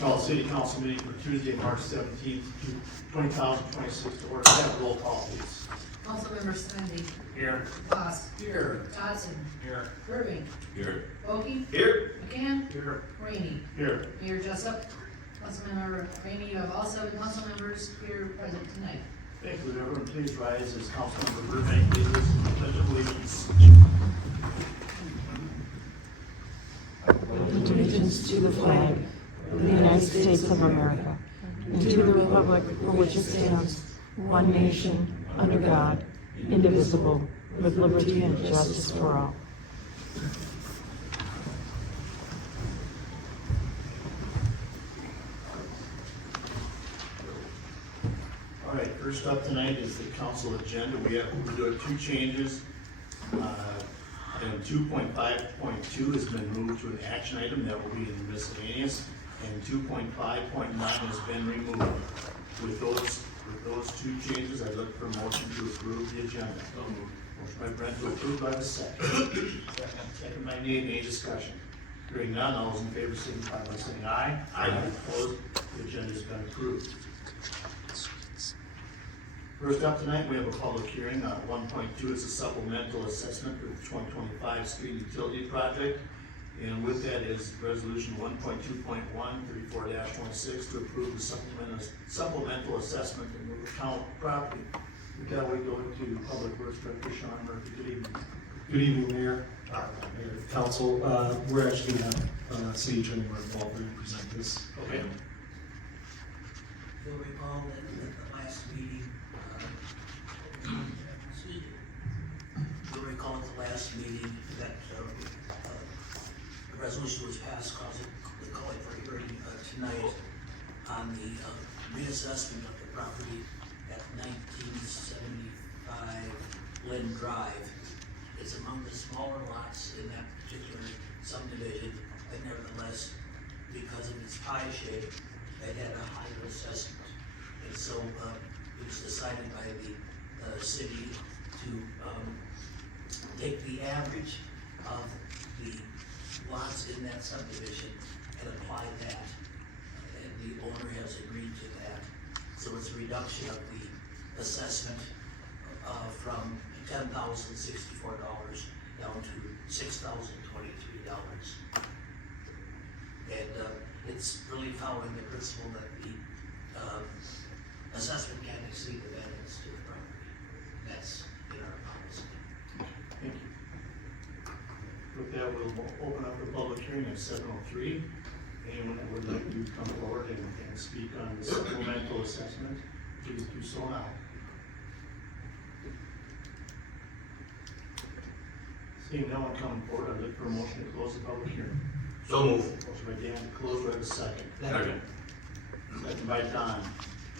Call city council meeting for Tuesday, March 17th, 2026 to order. Have a roll call, please. Councilmember Spendy. Here. Voss. Here. Dodson. Here. Irving. Here. Bogie. Here. McCann. Here. Rainey. Here. Mayor Jessup. Councilmember Rainey, you have all 7 council members here present tonight. Thank you. Would everyone please rise as Councilmember Burbank leads us in the pledge of allegiance. Allegiance to the flag of the United States of America and to the republic for which it stands, one nation, under God, indivisible, with liberty and justice for all. All right, first up tonight is the council agenda. We do 2 changes. Item 2.5.2 has been moved to an action item that will be in miscellaneous, and 2.5.9 has been removed. With those 2 changes, I look for a motion to approve the agenda. Motion by Brent to approve, by the second. Second by Nate. Any discussion? Hearing none, all those in favor signify by saying aye. Aye. Opposed? The agenda has been approved. First up tonight, we have a public hearing on 1.2. It's a supplemental assessment for the 2025 street utility project. And with that is resolution 1.2.1, 34-26 to approve the supplemental assessment and move account property. With that, we go to Public Works Director Sean Murphy. Good evening. Good evening, Mayor, Mayor, Council. We're actually going to have City Attorney Mark Baldwin present this. Okay. You'll recall that at the last meeting, that the resolution was passed causing the calling for hearing tonight on the reassessment of the property at 1975 Lynn Drive. It's among the smaller lots in that particular subdivision, but nevertheless, because of its pie shape, it had a higher assessment. And so it was decided by the city to take the average of the lots in that subdivision and apply that. And the owner has agreed to that. So it's a reduction of the assessment from $10,064 down to $6,023. And it's really following the principle that the assessment can't exceed the benefits to the property. That's in our policy. Thank you. With that, we'll open up the public hearing at 7:03. Anyone that would like to come forward and speak on the supplemental assessment, please do so now. Seeing no one coming forward, I look for a motion to close the public hearing. So move. Motion by Dan to close, do I have a second? Second. Second by Don.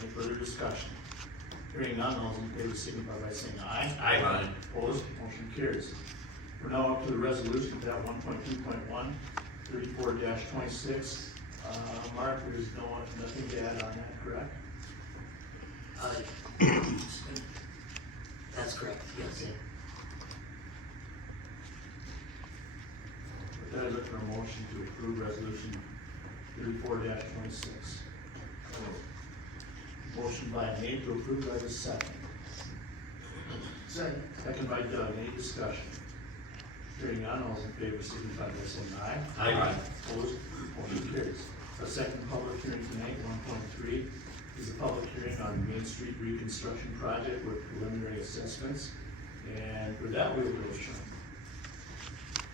Any further discussion? Hearing none, all those in favor signify by saying aye. Aye. Opposed? Motion carries. We're now up to the resolution for that 1.2.1, 34-26. Mark, there's nothing to add on that, correct? That's correct, yes. Okay. With that, I look for a motion to approve resolution 34-26. Motion by Nate to approve, by the second. Second by Doug. Any discussion? Hearing none, all those in favor signify by saying aye. Aye. Opposed? Motion carries. Our second public hearing tonight, 1.3, is a public hearing on Main Street reconstruction project with preliminary assessments. And for that, we will go to Sean.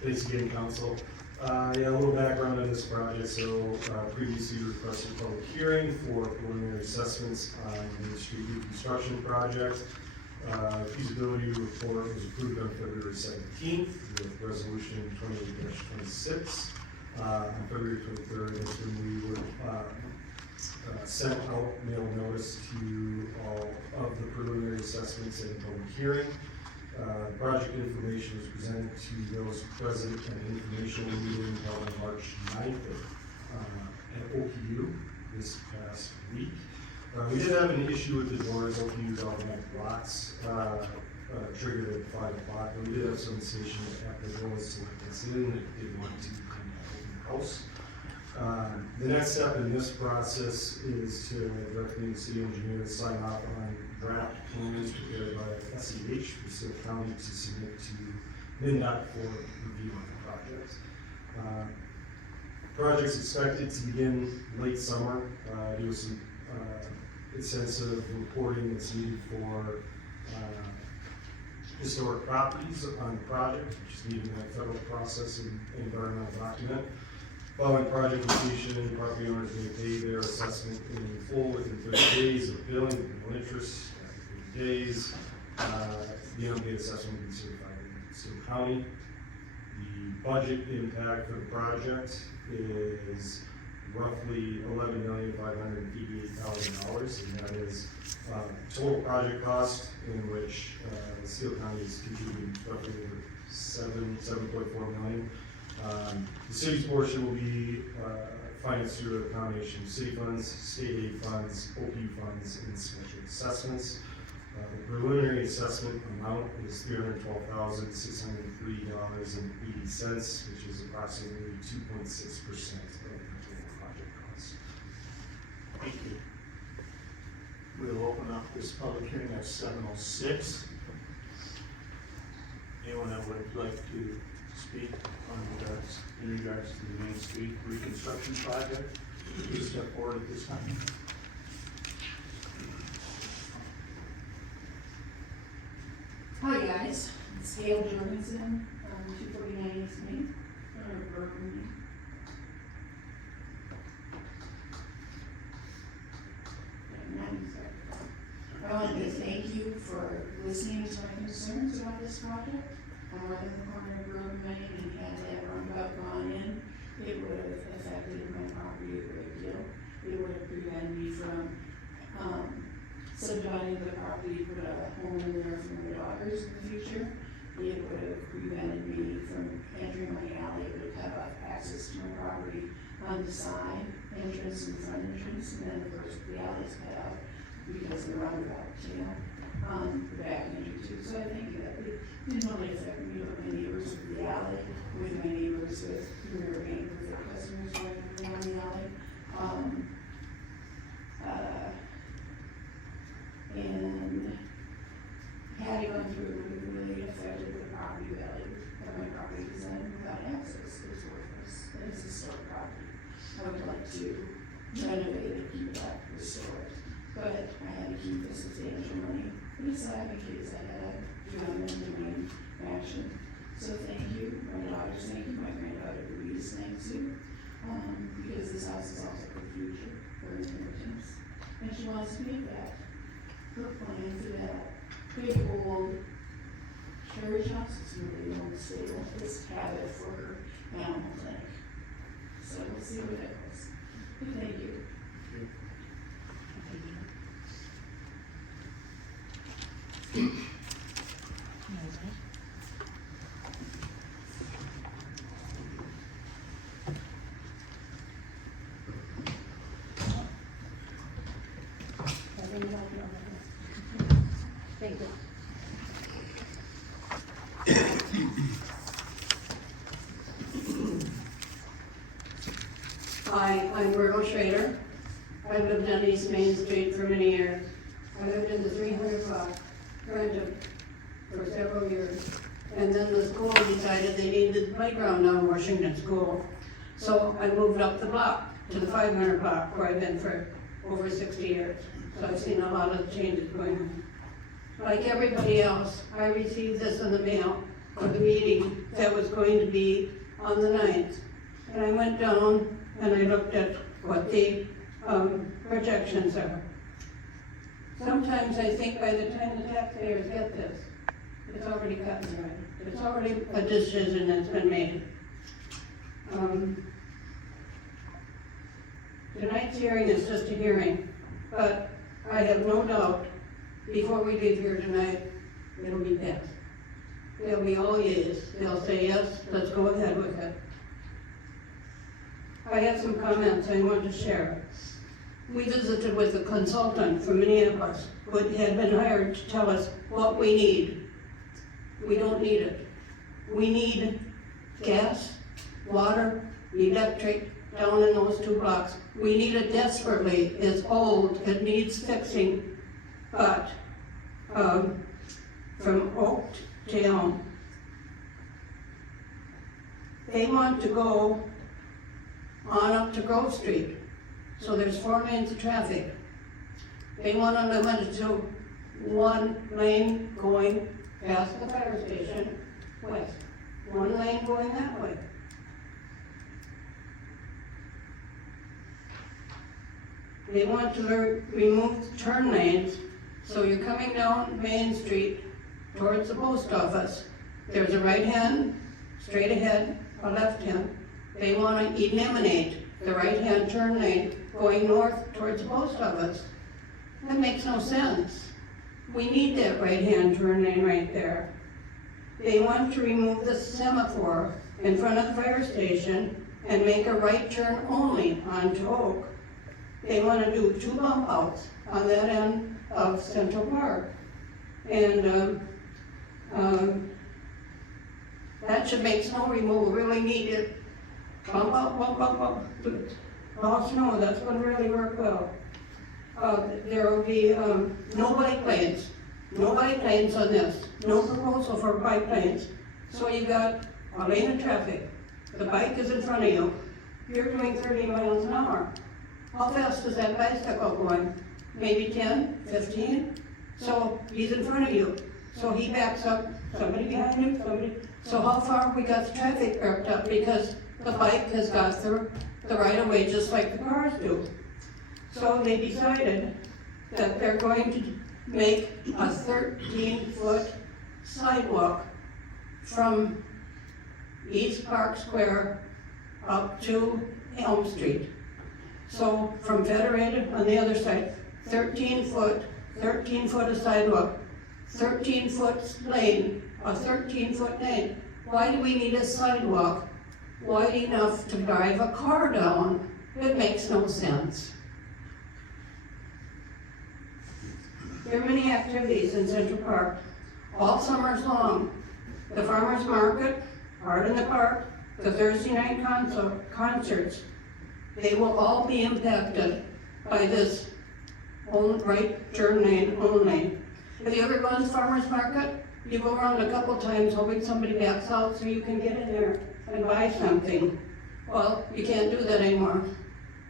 Thanks again, Council. A little background on this project. So previously requested a public hearing for preliminary assessments on the Main Street reconstruction project. Feasibility report was approved on February 17th with resolution 28-26. On February 23rd, that's when we were sent out mail notice to all of the preliminary assessments and public hearing. Project information was presented to those present at an informational meeting held on March 9th at OPU this past week. We did have an issue with the doors. OPU's automatic locks triggered at 5 o'clock, but we did have some sensation after the door was selected in that didn't want to come back open the house. The next step in this process is to recommend the city engineer to sign off on draft plans prepared by SEH for Seal County to submit to MnDOT for review of the project. Project's expected to begin late summer. There was some extensive reporting that's needed for historic properties on the project, which is needed in that federal process and environmental document. Following project completion, property owners may pay their assessment in full within 30 days of billing, with no interest after 30 days. The unpaid assessment will be certified in Seal County. The budget impact for the project is roughly $11,588,000, and that is total project cost, in which Seal County is contributing roughly over $7.4 million. The city's portion will be financed through a combination of city funds, state aid funds, OP funds, and special assessments. The preliminary assessment amount is $312,603.80, which is approximately 2.6% of the total project cost. Thank you. We'll open up this public hearing at 7:06. Anyone that would like to speak in regards to the Main Street reconstruction project, please step forward at this time. Hi guys, it's Gail Jorgensen, 249 East Main, Berkeley. I want to thank you for listening to my concerns about this project. I'm right in the corner of Berkeley, and had that roundabout gone in, it would have affected my property a great deal. It would have prevented me from subdividing the property, put a home in there for my daughters in the future. It would have prevented me from entering my alley. It would have cut off access to my property on the side entrance and front entrance, and then of course the alley is cut off because of the roundabout, the back entry too. So I think that it didn't really affect me with my neighbors with the alley, with my neighbors who were paying for their customers going down the alley. And had it gone through, it would have really affected the property value of my property, because then without access, it's worthless, and it's historic property. I would like to renovate it, keep it up, restore it, but I had to keep the substantial money. But it's sad because I had a doing action. So thank you, my daughters, thank you, my granddaughter Louise, thanks you, because this house is also for the future, for inheritance. And she wants to make that her plan for that big old carriage house. It's really old stable. It's to have it for her animal clinic. So we'll see where that goes. But thank you. Thank you. Hi, I'm Virgo Schrader. I've lived on East Main Street for many years. I lived in the 300 block, rented for several years. And then the school decided they needed the playground on Washington School. So I moved up the block to the 500 block where I've been for over 60 years. So I've seen a lot of changes going on. Like everybody else, I received this in the mail for the meeting that was going to be on the 9th. And I went down and I looked at what the projections are. Sometimes I think by the time the taxpayers get this, it's already cut and dried. It's already a decision that's been made. Tonight's hearing is just a hearing, but I have no doubt before we leave here tonight, it'll be passed. They'll be all yeas. They'll say, yes, let's go ahead with it. I have some comments I want to share. We visited with a consultant from Minneapolis who had been hired to tell us what we need. We don't need it. We need gas, water, electric, down in those 2 blocks. We need it desperately. It's old, it needs fixing. But, from Oak to Elm, they want to go on up to Grove Street. So there's 4 lanes of traffic. They want to limit it to 1 lane going past the fire station west. 1 lane going that way. They want to remove turn lanes, so you're coming down Main Street towards the post office. There's a right hand, straight ahead, a left hand. They want to eliminate the right hand turn lane going north towards the post office. That makes no sense. We need that right hand turn lane right there. They want to remove the semaphore in front of the fire station and make a right turn only onto Oak. They want to do 2 bump outs on that end of Central Park. And that should make snow removal really needed. Bump out, bump. All snow, that's going to really work well. There will be no bike lanes. No bike lanes on this. No proposal for bike lanes. So you got a lane of traffic. The bike is in front of you. You're doing 30 miles an hour. How fast is that bicycle going? Maybe 10, 15? So he's in front of you. So he backs up, somebody behind him, somebody. So how far have we got the traffic backed up? Because the bike has got the right of way just like the cars do. So they decided that they're going to make a 13-foot sidewalk from East Park Square up to Elm Street. So from Federated on the other side, 13 foot of sidewalk, 13-foot lane, a 13-foot lane. Why do we need a sidewalk wide enough to drive a car down? It makes no sense. There are many activities in Central Park, all summers long. The farmers market, Art in the Park, the Thursday night concerts, they will all be impacted by this right turn lane only. Have you ever gone to farmers market? You go around a couple times hoping somebody backs out so you can get in there and buy something. Well, you can't do that anymore.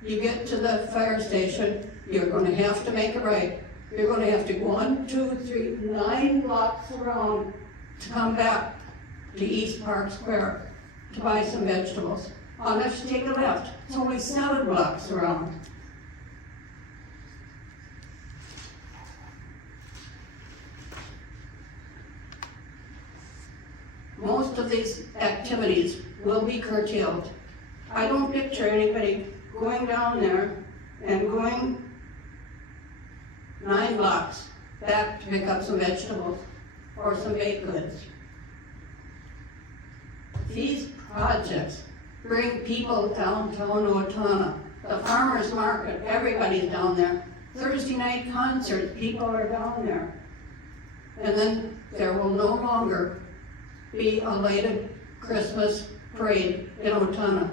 You get to the fire station, you're going to have to make a right. You're going to have to go 1, 2, 3, 9 blocks around to come back to East Park Square to buy some vegetables. Unless you take a left, it's only 7 blocks around. Most of these activities will be curtailed. I don't picture anybody going down there and going 9 blocks back to pick up some vegetables or some baked goods. These projects bring people downtown Owatonna. The farmers market, everybody's down there. Thursday night concerts, people are down there. And then there will no longer be a lighted Christmas parade in Owatonna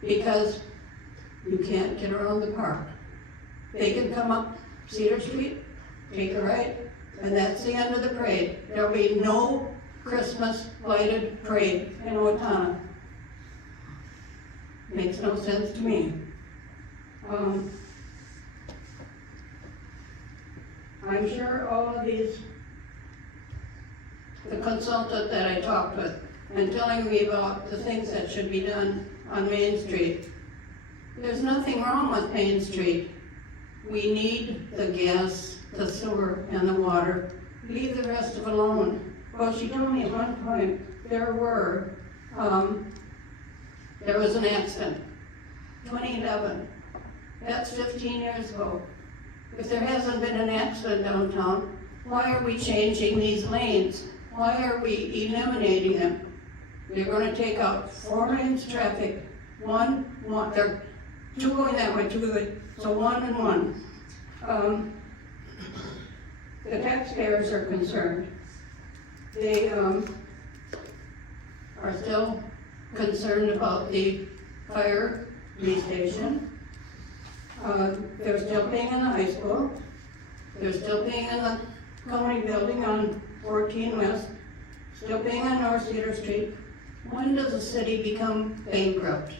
because you can't get around the park. They can come up Cedar Street, take a right, and that's the end of the parade. There'll be no Christmas lighted parade in Owatonna. Makes no sense to me. I'm sure all of these, the consultant that I talked with, and telling me about the things that should be done on Main Street. There's nothing wrong with Main Street. We need the gas, the sewer, and the water. Leave the rest of it alone. Well, she told me at one point there was an accident, 2011. That's 15 years ago. If there hasn't been an accident downtown, why are we changing these lanes? Why are we eliminating them? They're going to take out 4 lanes of traffic. There are 2 going that way, 2 going, so 1 and 1. The taxpayers are concerned. They are still concerned about the fire police station. They're still paying in the high school. They're still paying in the county building on 14 West. Still paying on North Cedar Street. When does a city become bankrupt?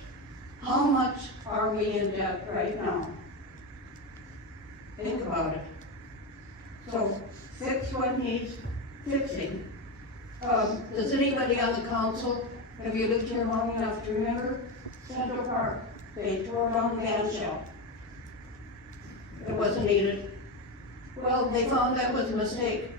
How much are we in debt right now? Think about it. So fix what needs fixing. Does anybody on the council, have you lived here long enough to remember Central Park? They tore down the band shell. It wasn't needed. Well, they found that was a mistake.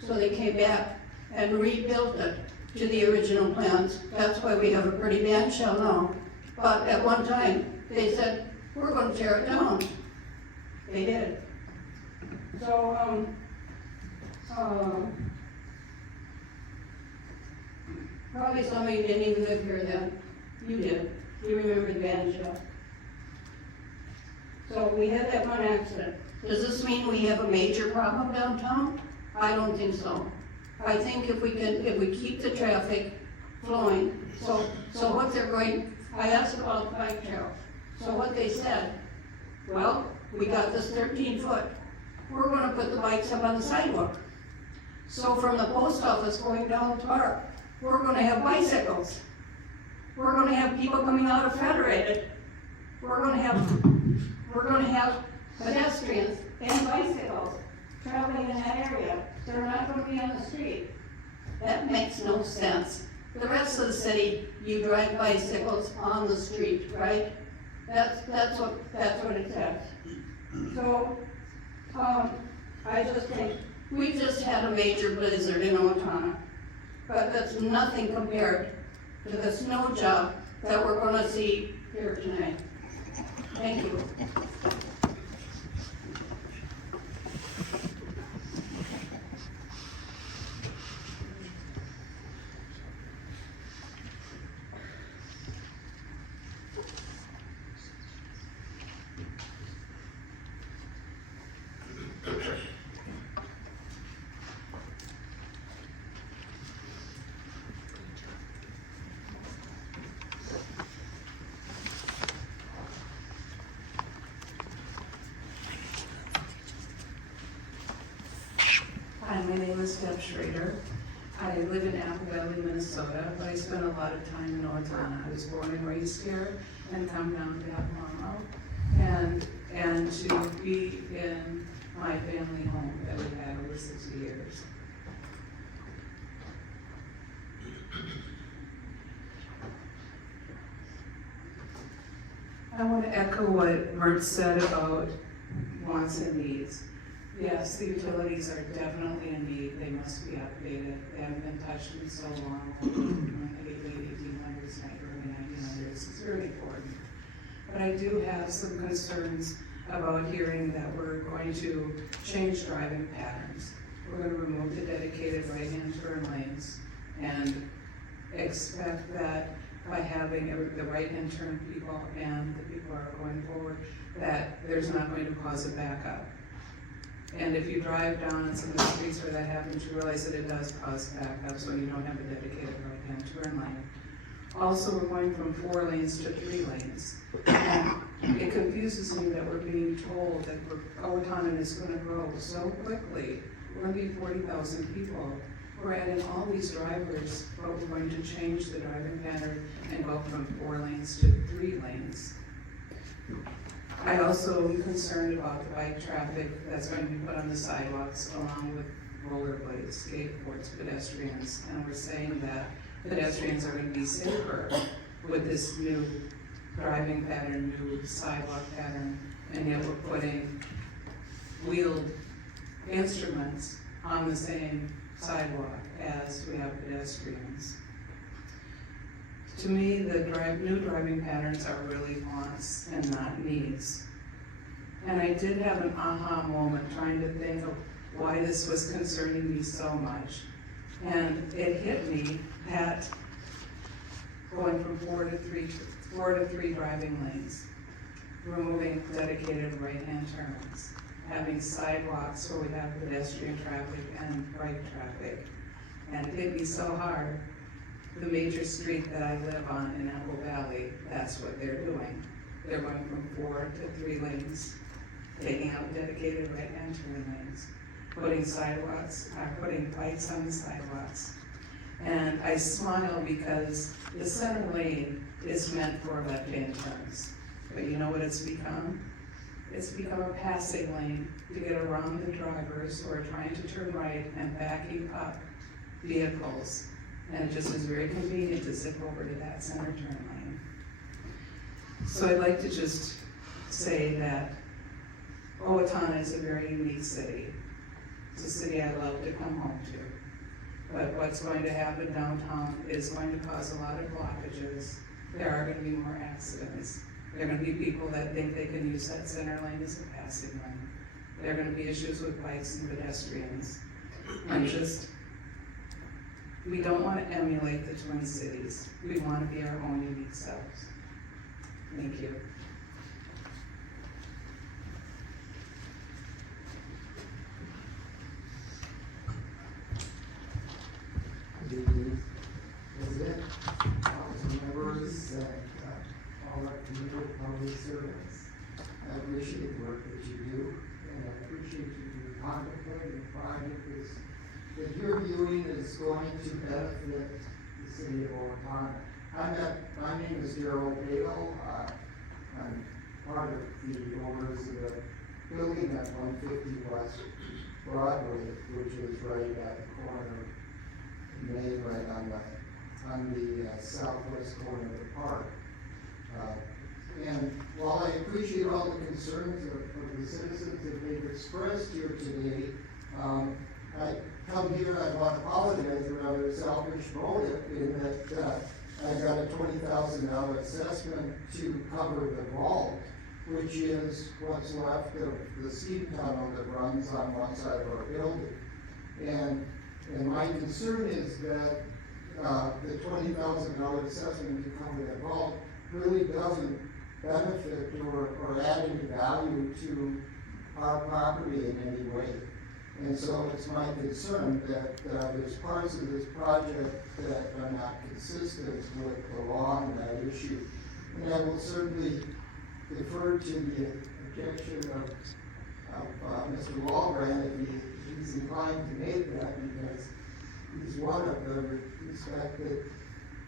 So they came back and rebuilt it to the original plans. That's why we have a pretty band shell now. But at one time, they said, we're going to tear it down. They did. So, probably some of you didn't even live here then. You did. You remember the band shell. So we had that one accident. Does this mean we have a major problem downtown? I don't think so. I think if we keep the traffic flowing, so what they're going, I asked about the bike trail. So what they said, well, we got this 13-foot. We're gonna put the bikes up on the sidewalk. So from the post office going down the park, we're gonna have bicycles. We're gonna have people coming out of Federated. We're gonna have pedestrians and bicycles traveling in that area. They're not gonna be on the street. That makes no sense. The rest of the city, you drive bicycles on the street, right? That's what it says. So, I just think, we just had a major blizzard in Owatonna, but that's nothing compared to the snow job that we're gonna see here tonight. Thank you. Hi, my name is Deb Schrader. I live in Apple Valley, Minnesota, but I spent a lot of time in Owatonna. I was born and raised here and come down to Owatonna and to be in my family home that we've had over 60 years. I want to echo what Mert said about wants and needs. Yes, the utilities are definitely in need. They must be updated. They haven't been touched in so long. I think late 1800s, early 1900s. It's very important. But I do have some concerns about hearing that we're going to change driving patterns. We're going to remove the dedicated right-hand turn lanes and expect that by having the right-hand turn people and the people who are going forward, that there's not going to cause a backup. And if you drive down some of the streets where that happens, you realize that it does cause backups when you don't have a dedicated right-hand turn lane. Also, we're going from 4 lanes to 3 lanes. And it confuses me that we're being told that Owatonna is going to grow so quickly. We're going to be 40,000 people. We're adding all these drivers, but we're going to change the driving pattern and go from 4 lanes to 3 lanes. I also am concerned about the bike traffic that's going to be put on the sidewalks along with rollerblades, skateboards, pedestrians. And we're saying that pedestrians are going to be safer with this new driving pattern, new sidewalk pattern, and yet we're putting wheeled instruments on the same sidewalk as we have pedestrians. To me, the new driving patterns are really wants and not needs. And I did have an aha moment trying to think of why this was concerning me so much. And it hit me that going from 4 to 3 driving lanes, removing dedicated right-hand turns, having sidewalks where we have pedestrian traffic and bike traffic. And it hit me so hard. The major street that I live on in Apple Valley, that's what they're doing. They're going from 4 to 3 lanes, taking out dedicated right and turn lanes, putting lights on the sidewalks. And I smile because the center lane is meant for left-hand turns. But you know what it's become? It's become a passing lane to get around the drivers who are trying to turn right and backing up vehicles. And it just is very convenient to zip over to that center turn lane. So I'd like to just say that Owatonna is a very unique city. It's a city I love to come home to. But what's going to happen downtown is going to cause a lot of blockages. There are going to be more accidents. There are going to be people that think they can use that center lane as a passing lane. There are going to be issues with bikes and pedestrians. We don't want to emulate the Twin Cities. We want to be our own unique selves. Thank you. Good evening, President, council members, and all our community public servants. I appreciate the work that you do, and I appreciate you contemplating the project that you're viewing is going to benefit the city of Owatonna. My name is Darrell Dale. I'm part of the owners of the building at 150 West Broadway, which is right at the corner made right on the southwest corner of the park. And while I appreciate all the concerns of the citizens that they've expressed here today, I come here, I want to apologize for another selfish motive in that I got a $20,000 assessment to cover the vault, which is what's left of the steam tunnel that runs on one side of our building. And my concern is that the $20,000 assessment to cover that vault really doesn't benefit or add any value to our property in any way. And so it's my concern that there's parts of this project that are not consistent with the law on that issue. And I will certainly defer to the objection of Mr. Walbrand if he's inclined to make that, because he's one of the respected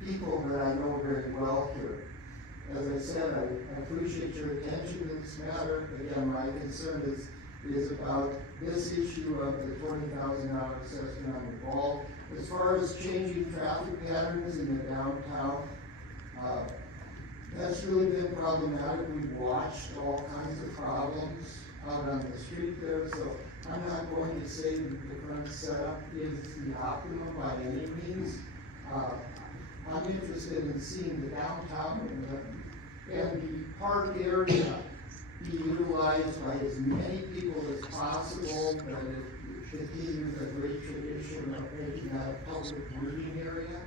people that I know very well here. As I said, I appreciate your attention to this matter. Again, my concern is about this issue of the $20,000 assessment on the vault. As far as changing traffic patterns in the downtown, that's really been problematic. We've watched all kinds of problems out on the street there, so I'm not going to say that the current setup is the optimum by any means. I'm interested in seeing the downtown and the park area be utilized by as many people as possible, but it continues a great tradition of making that a public reading area.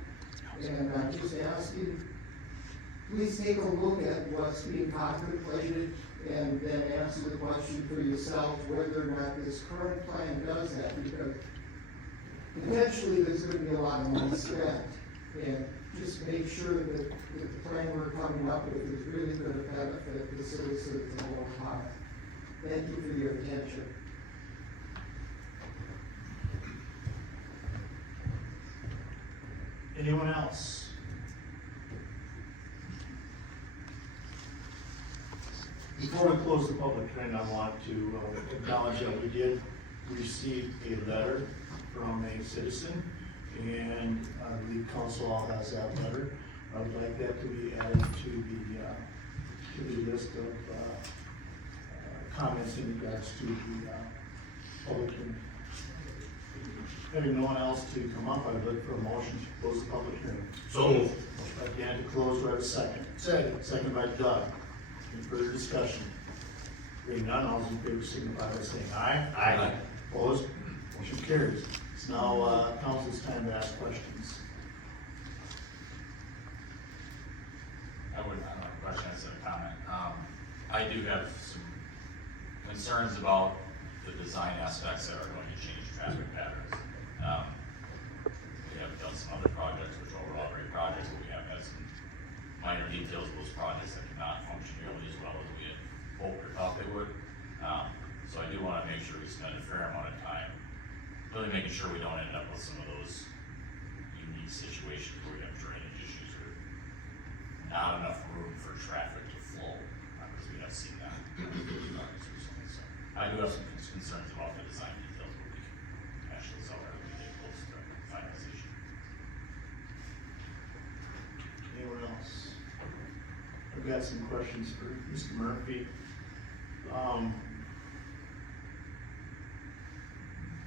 And I'm just asking, please take a look at what's being contemplated and then answer the question for yourself whether or not this current plan does that, because potentially there's going to be a lot of money spent. And just make sure that the plan we're coming up with is really going to benefit the citizens of Owatonna. Thank you for your attention. Anyone else? Before we close the public hearing, I want to acknowledge that we did receive a letter from a citizen, and the council all has that letter. I would like that to be added to the list of comments in regards to the public hearing. Having no one else to come up, I would look for a motion to close the public hearing. So moved. Motion by Dan to close, do I have a second? Second. Second by Doug. Any further discussion? Hearing none, all those in favor signify by saying aye. Aye. Opposed? Motion carries. It's now council's time to ask questions. I don't have a question, I just have a comment. I do have some concerns about the design aspects that are going to change traffic patterns. We have done some other projects, which overall great projects, but we have had some minor details of those projects that cannot function nearly as well as we had hoped or thought they would. So I do wanna make sure we spend a fair amount of time really making sure we don't end up with some of those unique situations where we have drainage issues or not enough room for traffic to flow, because we have seen that recently. So I do have some concerns about the design details, but we can hash those out as we get close to finalization. Anyone else? I've got some questions for Mr. Murphy.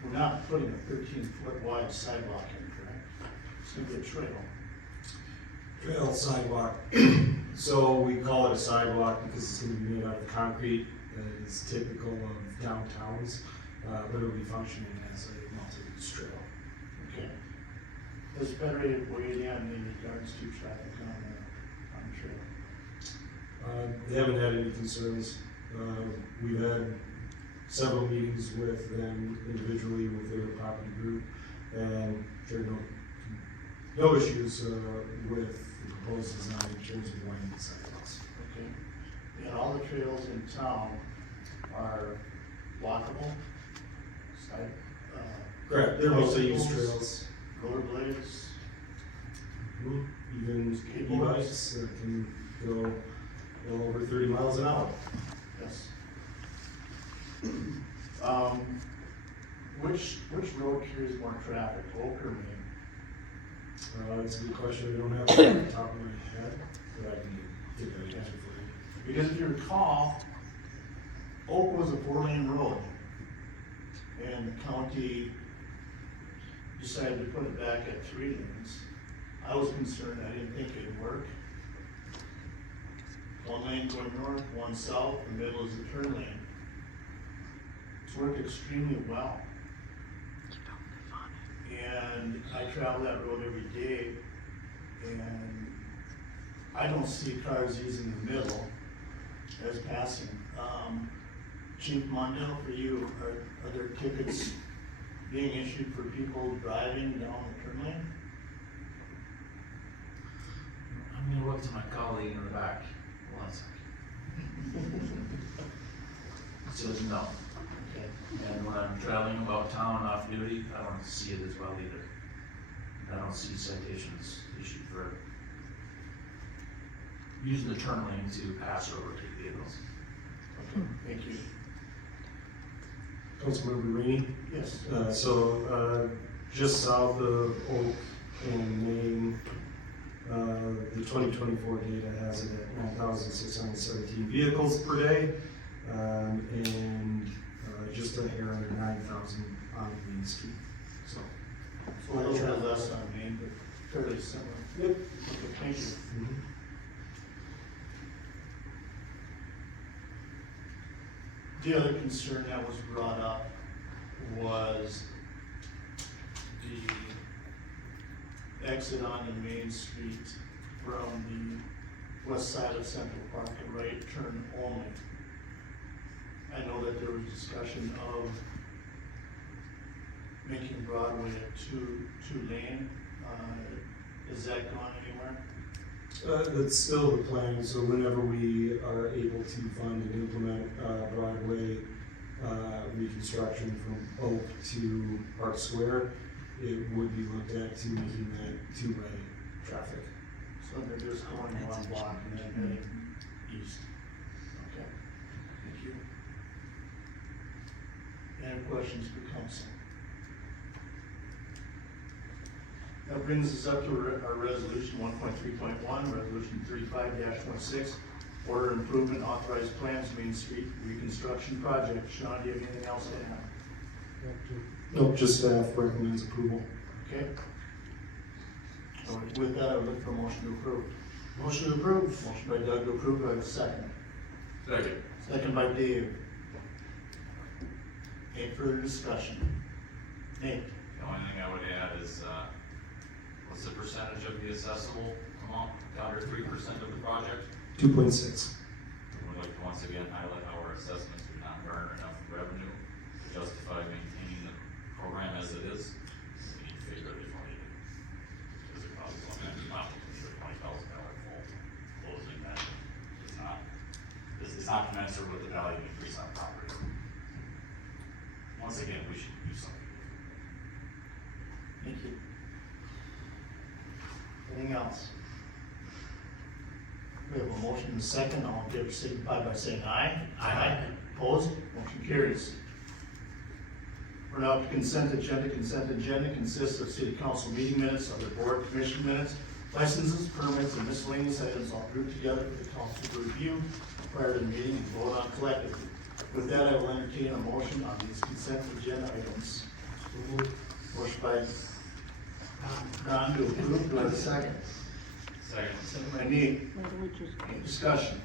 We're not putting a 13-foot wide sidewalk in, correct? It's gonna be a trail. Trail sidewalk. So we call it a sidewalk because it's gonna be made out of concrete. It's typical of downtowns, but it'll be functioning as a multi-use trail. Okay. Does Federated weigh in in regards to traffic on the trail? They haven't had any concerns. We've had several meetings with them individually with their property group, and there are no issues with the proposed design in terms of widening the sidewalks. Okay. And all the trails in town are walkable? Side, Correct, they're mostly used bicycles, trails. rollerblades? Even e-bikes that can go well over 30 miles an hour. Yes. Which road carries more traffic, Oak or Main? That's a good question. I don't have it off the top of my head, but I can get that answer for you. Because if you recall, Oak was a 4-lane road, and the county decided to put it back at 3 lanes. I was concerned, I didn't think it'd work. 1 lane going north, 1 south, the middle is the turn lane. It's worked extremely well. And I travel that road every day, and I don't see cars using the middle as passing. Chief Mondale, for you, are there tickets being issued for people driving down the turn lane? I'm gonna look to my colleague in the back. One second. Says no. Okay. And when I'm traveling about town off duty, I don't see it as well either. I don't see citations issued for using the turn lane to pass or overtake vehicles. Okay, thank you. Councilmember Rainey? Yes. Just south of Oak and Main, the 2024 data has it at 9,617 vehicles per day, and just a hair under 9,000 on Main Street. So So a little bit less on Main, but fairly similar. Yep. Okay, thank you. The other concern that was brought up was the exit onto Main Street from the west side of Central Park, a right turn only. I know that there was discussion of making Broadway a two lane. Is that going anywhere? That's still the plan, so whenever we are able to fund and implement Broadway reconstruction from Oak to Park Square, it would be looked at to making that 2-way traffic. So they're just going 1 block and then heading east. Okay, thank you. Any questions for council? That brings us up to our resolution 1.3.1, resolution 35-16, order improvement authorized plans, Main Street reconstruction project. Sean, do you have anything else to add? Nope, just staff recommends approval. Okay. So with that, I would look for a motion to approve. Motion to approve. Motion by Doug to approve, do I have a second? Second. Second by Dave. Any further discussion? Nate? The only thing I would add is, what's the percentage of the assessable amount, under 3% of the project? 2.6. We'd like to once again highlight how our assessments do not garner enough revenue to justify maintaining the program as it is. We need to figure out a different way to, because it probably won't have to amount to $20,000 full is not commensurate with the value increase on property. Once again, we should do something. Thank you. Anything else? We have a motion and a second, all in favor signify by saying aye. Aye. Opposed, motion carries. We're now to consent agenda. Consent agenda consists of city council meeting minutes, other board commission minutes, licenses, permits, and miscellaneous items all grouped together for the council to review prior to the meeting and vote on collectively. With that, I will entertain a motion on these consent agenda items. Motion by Don to approve, do I have a second? Second. Second by Nate. Any discussion?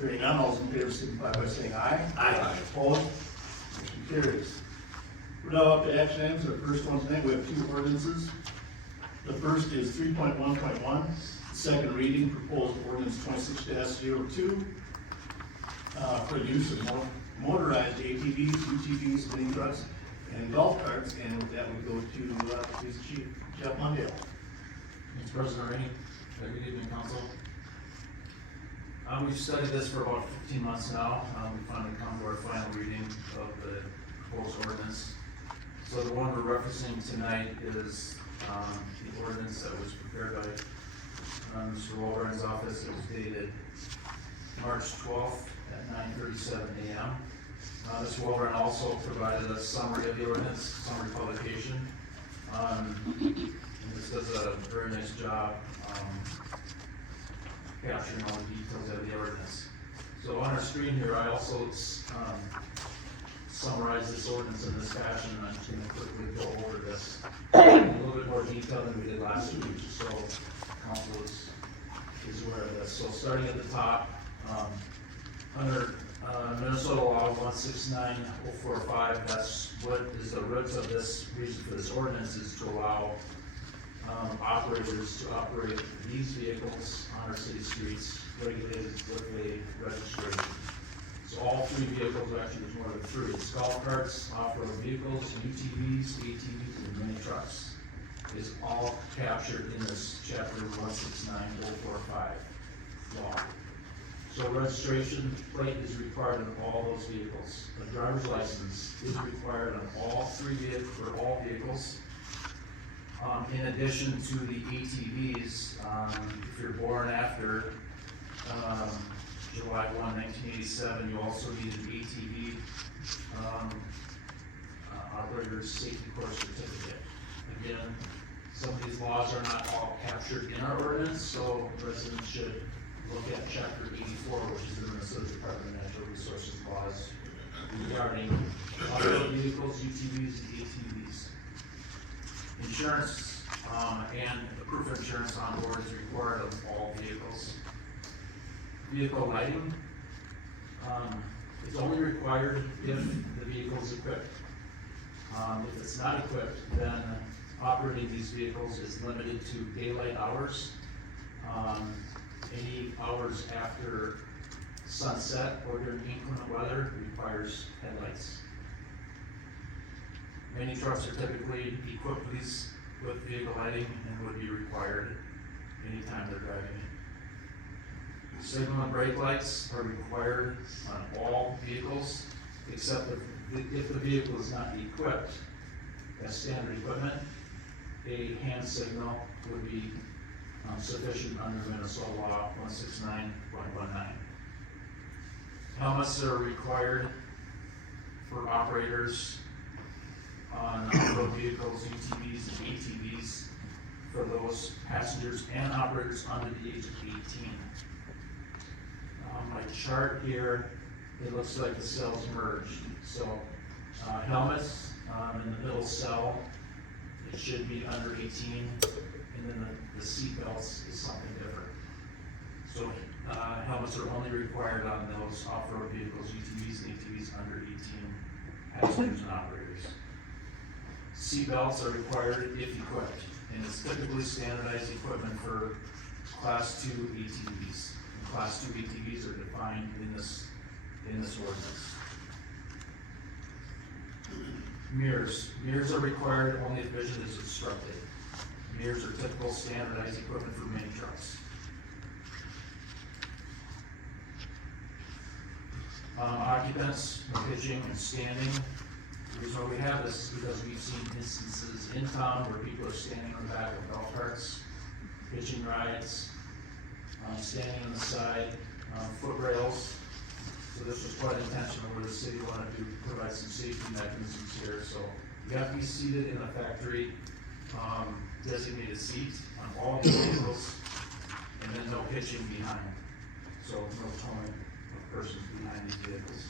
Hearing none, all those in favor signify by saying aye. Aye. Opposed? Motion carries. We're now up to action items. Our first one tonight, we have two ordinances. The first is 3.1.1, second reading, proposed ordinance 26-02, for the use of motorized ATVs, UTVs, mini trucks, and golf carts. And with that, we go to Police Chief Jeff Mondale. Mr. President, Rainey, good evening, council. We've studied this for about 15 months now. We finally come to our final reading of the proposed ordinance. So the one we're referencing tonight is the ordinance that was prepared by Mr. Walburn's office. It was dated March 12th at 9:37 a.m. Mr. Walburn also provided a summary of the ordinance, summary publication. And this does a very nice job capturing all the details of the ordinance. So on our screen here, I also summarize this ordinance in this fashion, and I'm just going to quickly go over this in a little bit more detail than we did last week, so council is aware of this. So starting at the top, under Minnesota Law 169.045, that's what is the root of this reason for this ordinance, is to allow operators to operate these vehicles on our city streets regulated with a registration. So all three vehicles, actually there's more than three, it's golf carts, off-road vehicles, UTVs, ATVs, and mini trucks is all captured in this chapter 169.045 law. So registration plate is required on all those vehicles. A driver's license is required on all three vehicles, or all vehicles. In addition to the ATVs, if you're born after July 1, 1987, you also need an ATV operator's safety course certificate. Again, some of these laws are not all captured in our ordinance, so residents should look at Chapter 84, which is the Minnesota Department of Natural Resources laws regarding off-road vehicles, UTVs, and ATVs. Insurance and the proof of insurance on board is required of all vehicles. Vehicle lighting is only required if the vehicle is equipped. If it's not equipped, then operating these vehicles is limited to daylight hours. Any hours after sunset or during inclement weather requires headlights. Many trucks are typically equipped with vehicle lighting and would be required anytime they're driving. Signal and brake lights are required on all vehicles, except if the vehicle is not equipped as standard equipment, a hand signal would be sufficient under Minnesota Law 169.19. Helmets are required for operators on off-road vehicles, UTVs, and ATVs for those passengers and operators under the age of 18. On my chart here, it looks like the cells merged. So helmets in the middle cell, it should be under 18, and then the seat belts is something different. So helmets are only required on those off-road vehicles, UTVs, and ATVs under 18 passengers and operators. Seat belts are required if equipped, and it's typically standardized equipment for Class 2 ATVs. And Class 2 ATVs are defined in this ordinance. Mirrors are required only if vision is obstructed. Mirrors are typical standardized equipment for mini trucks. Occupants, pitching and standing. The reason why we have this is because we've seen instances in town where people are standing on the back of golf carts, pitching rides, standing on the side, foot rails. So this was quite intentional where the city wanted to provide some safety mechanisms here. So you have to be seated in a factory designated seat on all the vehicles, and then no pitching behind. So no towing of persons behind these vehicles.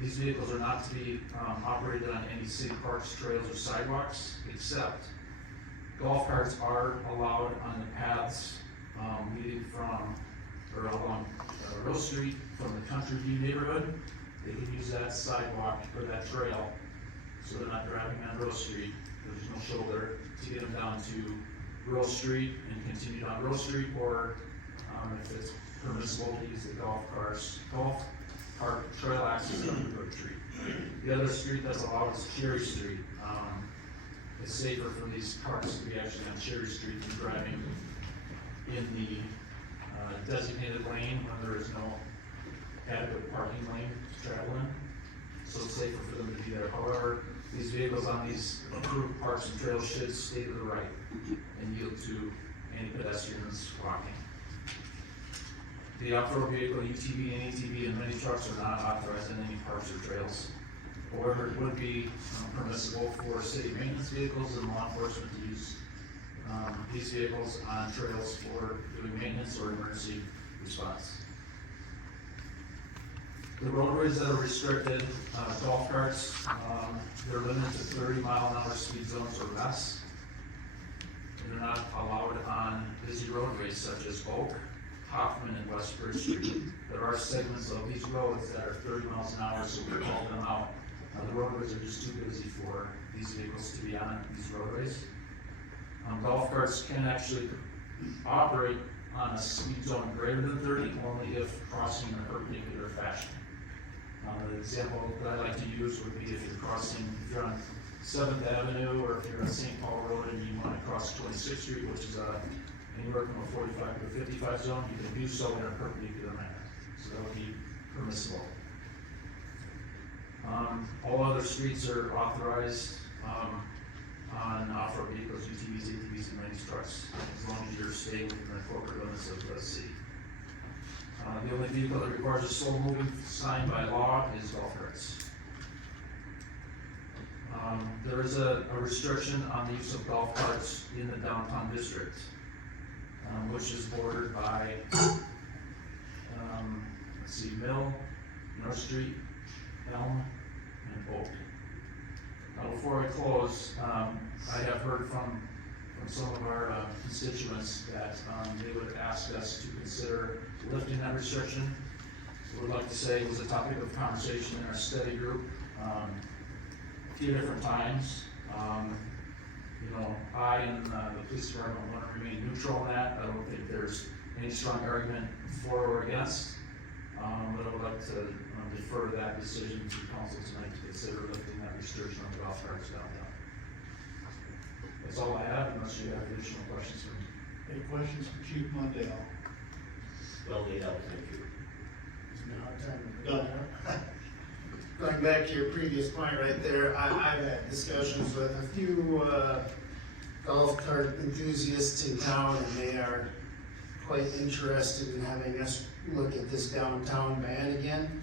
These vehicles are not to be operated on any city parks, trails, or sidewalks, except golf carts are allowed on the paths leading from, or along Rose Street from the Country View neighborhood. They can use that sidewalk or that trail, so they're not driving on Rose Street. There's no shoulder to get them down to Rose Street and continue down Rose Street, or if it's permissible to use the golf cart trail access on Woodbrook Street. The other street that's allowed is Cherry Street. It's safer for these cars to be actually on Cherry Street than driving in the designated lane when there is no adequate parking lane to travel in. So it's safer for them to be there. However, these vehicles on these approved parks and trails should stay to the right and yield to any pedestrians walking. The off-road vehicle, UTV and ATV, and many trucks are not authorized in any parks or trails. However, it would be permissible for city maintenance vehicles and law enforcement to use these vehicles on trails for doing maintenance or emergency response. The roadways that are restricted, golf carts, they're limited to 30-mile-an-hour speed zones or less. And they're not allowed on busy roadways such as Oak, Hoffman, and West Bridge Street. There are segments of these roads that are 30 miles an hour, so we call them out. The roadways are just too busy for these vehicles to be on these roadways. Golf carts can actually operate on a speed zone greater than 30 only if crossing in a perpendicular fashion. The example that I like to use would be if you're on 7th Avenue, or if you're on St. Paul Road and you want to cross 26th Street, which is anywhere from a 45 to a 55 zone, you can do so in a perpendicular manner. So that would be permissible. All other streets are authorized on off-road vehicles, UTVs, ATVs, and mini trucks, as long as you're staying within the corporate limits of the city. The only vehicle that requires a slow moving sign by law is golf carts. There is a restriction on the use of golf carts in the downtown district, which is bordered by, Mill, North Street, Elm, and Oak. Now, before I close, I have heard from some of our constituents that they would ask us to consider lifting that restriction. So we'd like to say it was a topic of conversation in our study group a few different times. I and the police department want to remain neutral on that. I don't think there's any strong argument for or against, but I would like to defer that decision to council tonight to consider lifting that restriction on golf carts downtown. That's all I have, unless you have additional questions for me. Any questions for Chief Mondale? Well laid out, thank you. It's been a hard time. Going back to your previous point right there, I've had discussions with a few golf cart enthusiasts in town, and they are quite interested in having us look at this downtown ban again.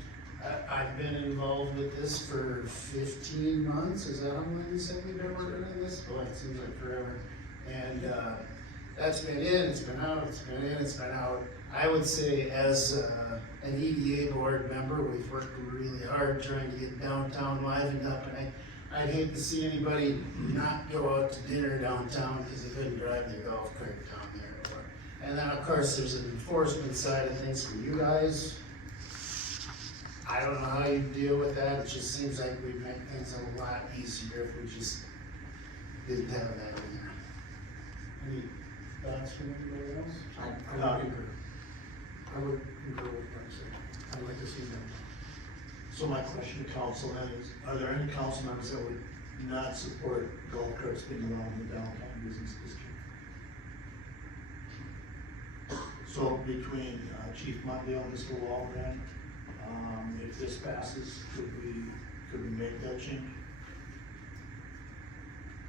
I've been involved with this for 15 months. Is that how long you said we've been working on this? Boy, it seems like forever. And that's been in, it's been out, it's been in, it's been out. I would say as an EDA board member, we've worked really hard trying to get downtown livened up, and I'd hate to see anybody not go out to dinner downtown because they couldn't drive their golf cart down there. And then, of course, there's an enforcement side of things for you guys. I don't know how you deal with that. It just seems like we'd make things a lot easier if we just didn't have that in there. Any thoughts from anybody else? I would concur with what I'm saying. I'd like to see them. So my question to council then is, are there any council members that would not support golf carts being allowed in the downtown business district? So between Chief Mondale and Mr. Walbrand, if this passes, could we make that change?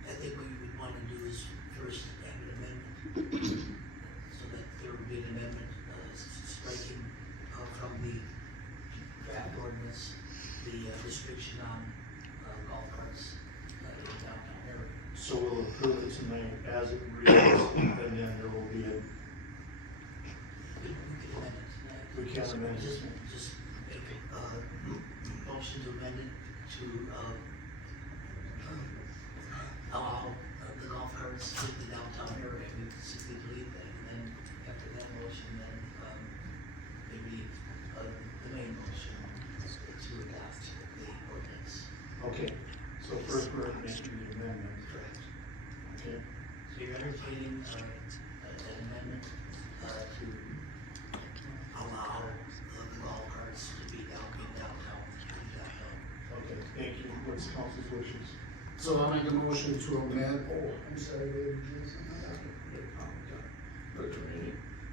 I think what you would want to do is first have an amendment, so that there would be an amendment, striking from the draft ordinance, the restriction on golf carts in downtown area. So we'll approve it tonight as it reads, and then there will be a, We could amend it tonight. we can't amend it. Just make a motion to amend it to allow the golf carts in the downtown area. We simply delete that, and then after that motion, then maybe the main motion to adopt the ordinance. Okay, so first we're making the amendment. Correct. Okay, So you're entertaining an amendment to allow the golf carts to be downtown. okay, thank you. What's council's wishes? So I'll make a motion to amend, I'm sorry, David, did you say something?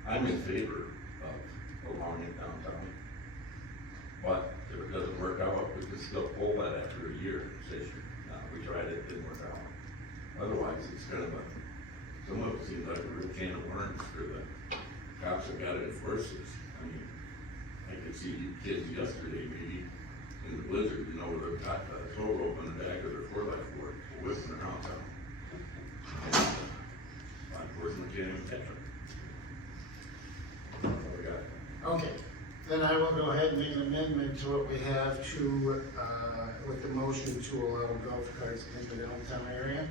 I'm in favor of allowing it downtown. But if it doesn't work out, we can still pull that after a year. Say, we tried it, didn't work out. Otherwise, it's kind of some of it seems like a real can of worms for the cops that got to enforce this. I mean, I could see kids yesterday, maybe in the blizzard, you know, where they've got a tow rope on the back of their 4x4, whipping around town. Unfortunately, can't even catch them. That's all we got. Okay, then I will go ahead and make an amendment to what we have to, with the motion to allow golf carts in the downtown area.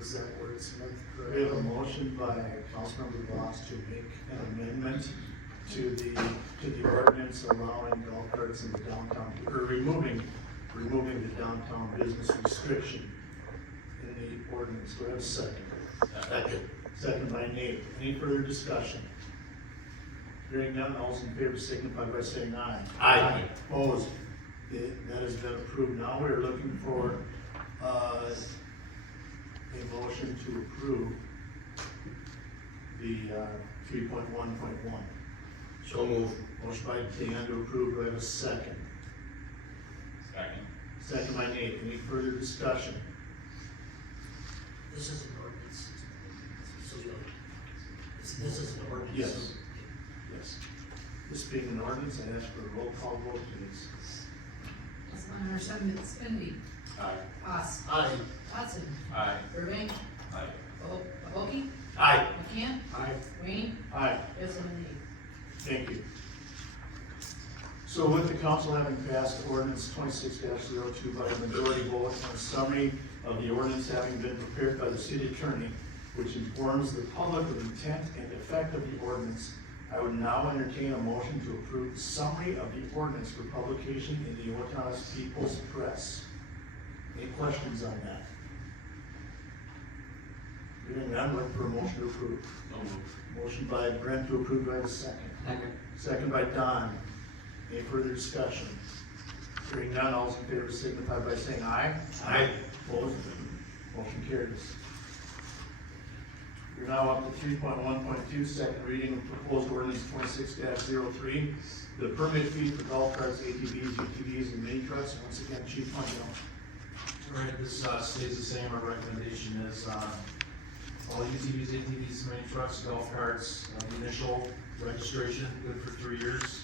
Is that wordsmith correct? We have a motion by Councilmember Voss to make an amendment to the ordinance allowing golf carts in the downtown, or removing the downtown business restriction in the ordinance. Do I have a second? Second. Second by Nate. Any further discussion? Hearing none, all those in favor signify by saying aye. Aye. Opposed? That has been approved. Now we're looking for a motion to approve the 3.1.1. So move. Motion by Dan to approve. Do I have a second? Second. Second by Nate. Any further discussion? This is an ordinance, so you know, this is an ordinance. Yes. So- Yes. This being an ordinance, I ask for a roll call vote, please. Councilmember Spinby. Aye. Haas. Aye. Watson. Aye. Burbank. Aye. Bulky. Aye. McCann. Aye. Rainey. Aye. President Lee. Thank you. So with the council having passed ordinance 26-02 by a majority vote, and a summary of the ordinance having been prepared by the city attorney, which informs the public of the intent and effect of the ordinance, I would now entertain a motion to approve the summary of the ordinance for publication in the Owatonna People's Press. Any questions on that? Hearing none, look for a motion to approve. So move. Motion by Brent to approve, do I have a second? Second. Second by Don. Any further discussion? Hearing none, all those in favor signify by saying aye. Aye. Opposed? Motion carries. We're now up to 3.1.2, second reading of proposed ordinance 26-03, the permit fee for golf carts, ATVs, UTVs, and mini trucks. Once again, Chief Mondale. All right, this stays the same. Our recommendation is all UTVs, ATVs, mini trucks, golf carts, the initial registration, good for 3 years,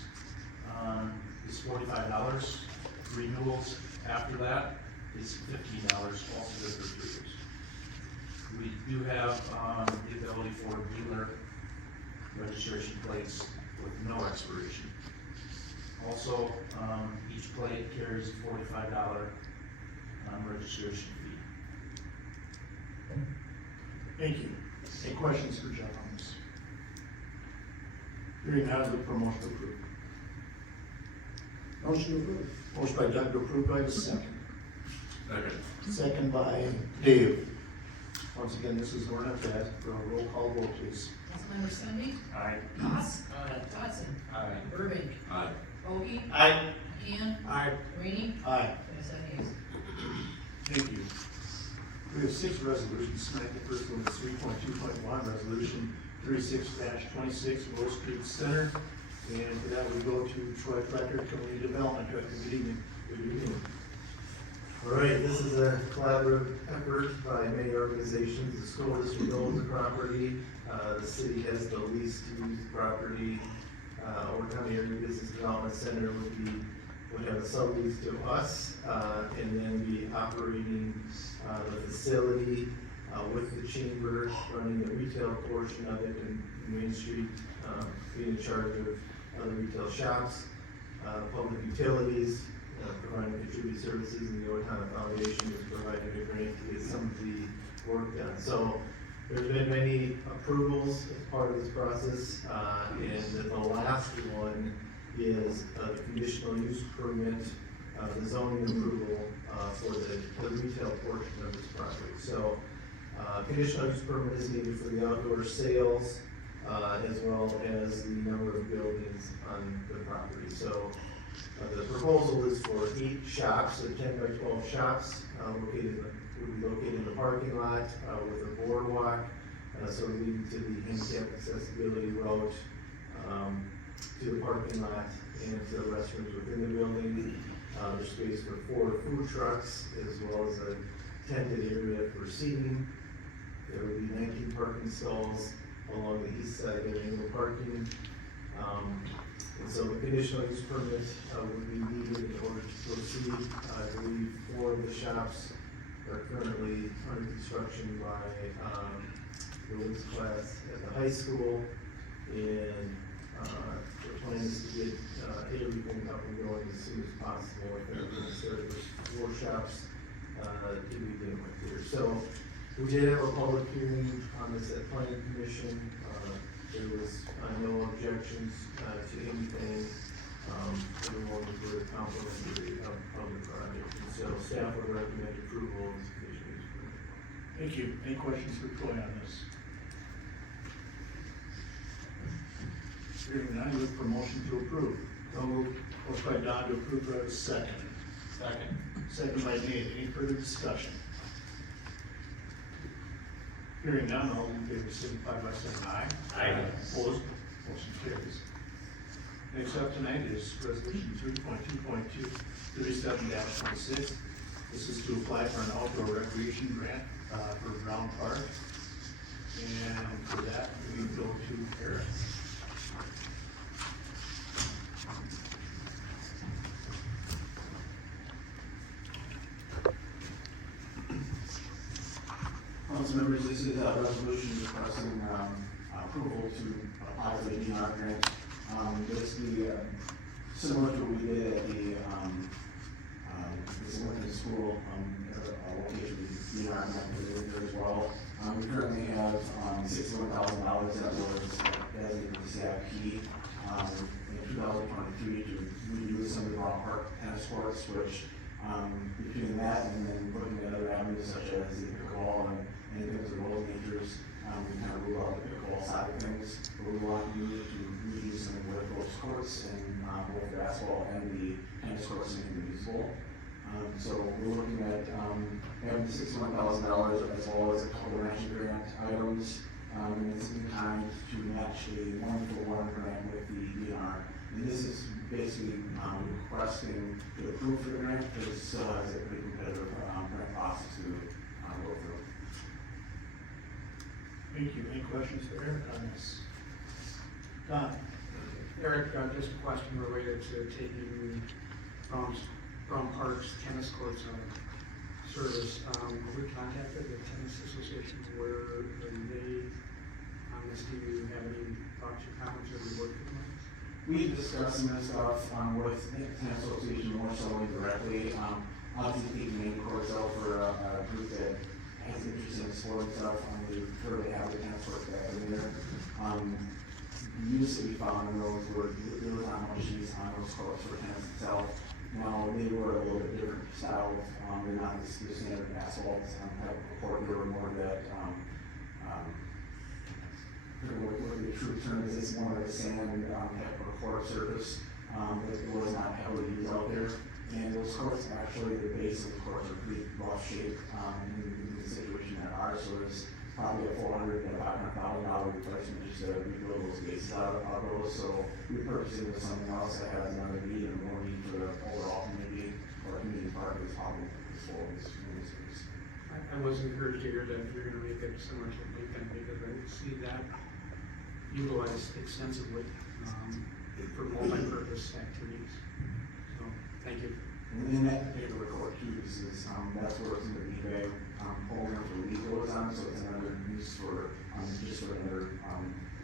is $45. Renewals after that is $15, also good for 3 years. We do have the ability for dealer registration plates with no expiration. Also, each plate carries a $45 registration fee. Thank you. Any questions for Jeff on this? Hearing none, look for a motion to approve. Motion approved. Motion by Doug to approve, do I have a second? Second. Second by Dave. Once again, this is ordinance, I ask for a roll call vote, please. Councilmember Spinby. Aye. Haas. Aye. Watson. Aye. Burbank. Aye. Bulky. Aye. McCann. Aye. Rainey. Aye. President Lee. Thank you. We have 6 resolutions tonight. The first one is 3.2.1, resolution 36-26 Rose Creek Center. And for that, we go to Troy Fletcher, Community Development Director. Good evening. Good evening. All right, this is a collaborative effort by many organizations. The school district owns the property, the city has the lease to use the property. Owatonna Area Business Development Center would have a sublease to us, and then be operating the facility with the chamber, running the retail portion of it, and Main Street being in charge of other retail shops, public utilities, providing contributed services, and the Owatonna Foundation is providing a grant to get some of the work done. So there's been many approvals as part of this process, and the last one is the conditional use permit, the zoning approval for the retail portion of this project. So conditional use permit is needed for the outdoor sales, as well as the number of buildings on the property. So the proposal is for 8 shops, so 10 by 12 shops, would be located in the parking lot with a boardwalk, so leading to the handicap accessibility route to the parking lot and to the restrooms within the building. There's space for 4 food trucks as well as a tented area for seating. There will be 19 parking stalls along the east side of the angle parking. And so the conditional use permit would be needed in order to proceed. I believe 4 of the shops are currently under construction by the women's class at the high school, and the plan is to get everything up and going as soon as possible. If they're going to start with 4 shops to begin with here. So we did have a public hearing on this at Planning Commission. There was no objections to anything. Everyone was very complimentary of the project, and so staff would recommend approval of this conditional use permit. Thank you. Any questions for Troy on this? Hearing none, look for motion to approve. So moved. Motion by Don to approve, do I have a second? Second. Second by Nate. Any further discussion? Hearing none, all in favor signify by saying aye. Aye. Opposed? Motion carries. Next up tonight is resolution 3.2.2, 37-26. This is to apply for an outdoor recreation grant for Brown Park. And for that, we go to Eric. Council members, this is a resolution requesting approval to apply for the DNR grant. Basically, similar to what we did at the Lincoln School, location, DNR grant there as well. We currently have $61,000 that was designated to CIP in 2023 to redo some of the Brown Park tennis courts, which between that and then looking at other avenues such as the pickleball and anything with the roller majors, we kind of rule out the pickleball side of things, but we want to reuse some of those courts and both basketball and the tennis courts in the baseball. So we're looking at having $61,000 as well as a couple of matching grant items, and it's in kind to match a 1-for-1 grant with the DNR. And this is basically requesting to approve for the grant because it still has a pretty competitive grant process to go through. Thank you. Any questions for Eric on this? Don? Eric, just a question related to taking Brown Park's tennis courts on service. We contacted the tennis association where they, on this, do you have any thoughts or comments or work with them? We discussed some of this stuff with the tennis association more so directly. Obviously, taking main courts out for a group that has interest in sport and stuff. We prefer to have the tennis courts back in there. The use that we found in those were there was not much use on those courts for tennis itself. Now they were a little bit different style. They're not the standard asphalt type of court. They were more that what the true term is, it's more like a sand type of court surface. It was not heavily used out there. And those courts, actually, the base of the courts are pretty rough shape in the situation that ours was. probably a $400,000 to $500,000 replacement just to rebuild those bases out of those. So we purchased it with something else that has another need and more need for the overall community, or community park is probably for this. I was encouraged to hear that you're gonna make it similar to Lincoln, because I see that utilized extensively, for multi-purpose activities. So, thank you. And in that particular court too, that's where it's in the B-Bay, program for lead goes on, so it's another use for, just for another,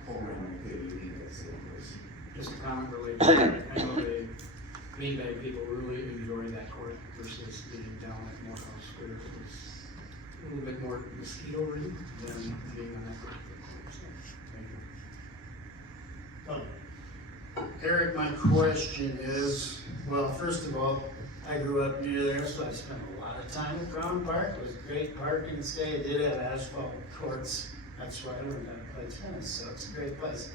program activity that's taking place. Just a comment related, I know the Green Bay people really enjoy that court versus being down at Morehouse Square. It was a little bit more mosquito-ridden than being on that court. So, thank you. Eric, my question is, well, first of all, I grew up near there, so I spent a lot of time at Brown Park. It was a great parking stay. It did have asphalt courts. That's why I learned how to play tennis, so it's a great place.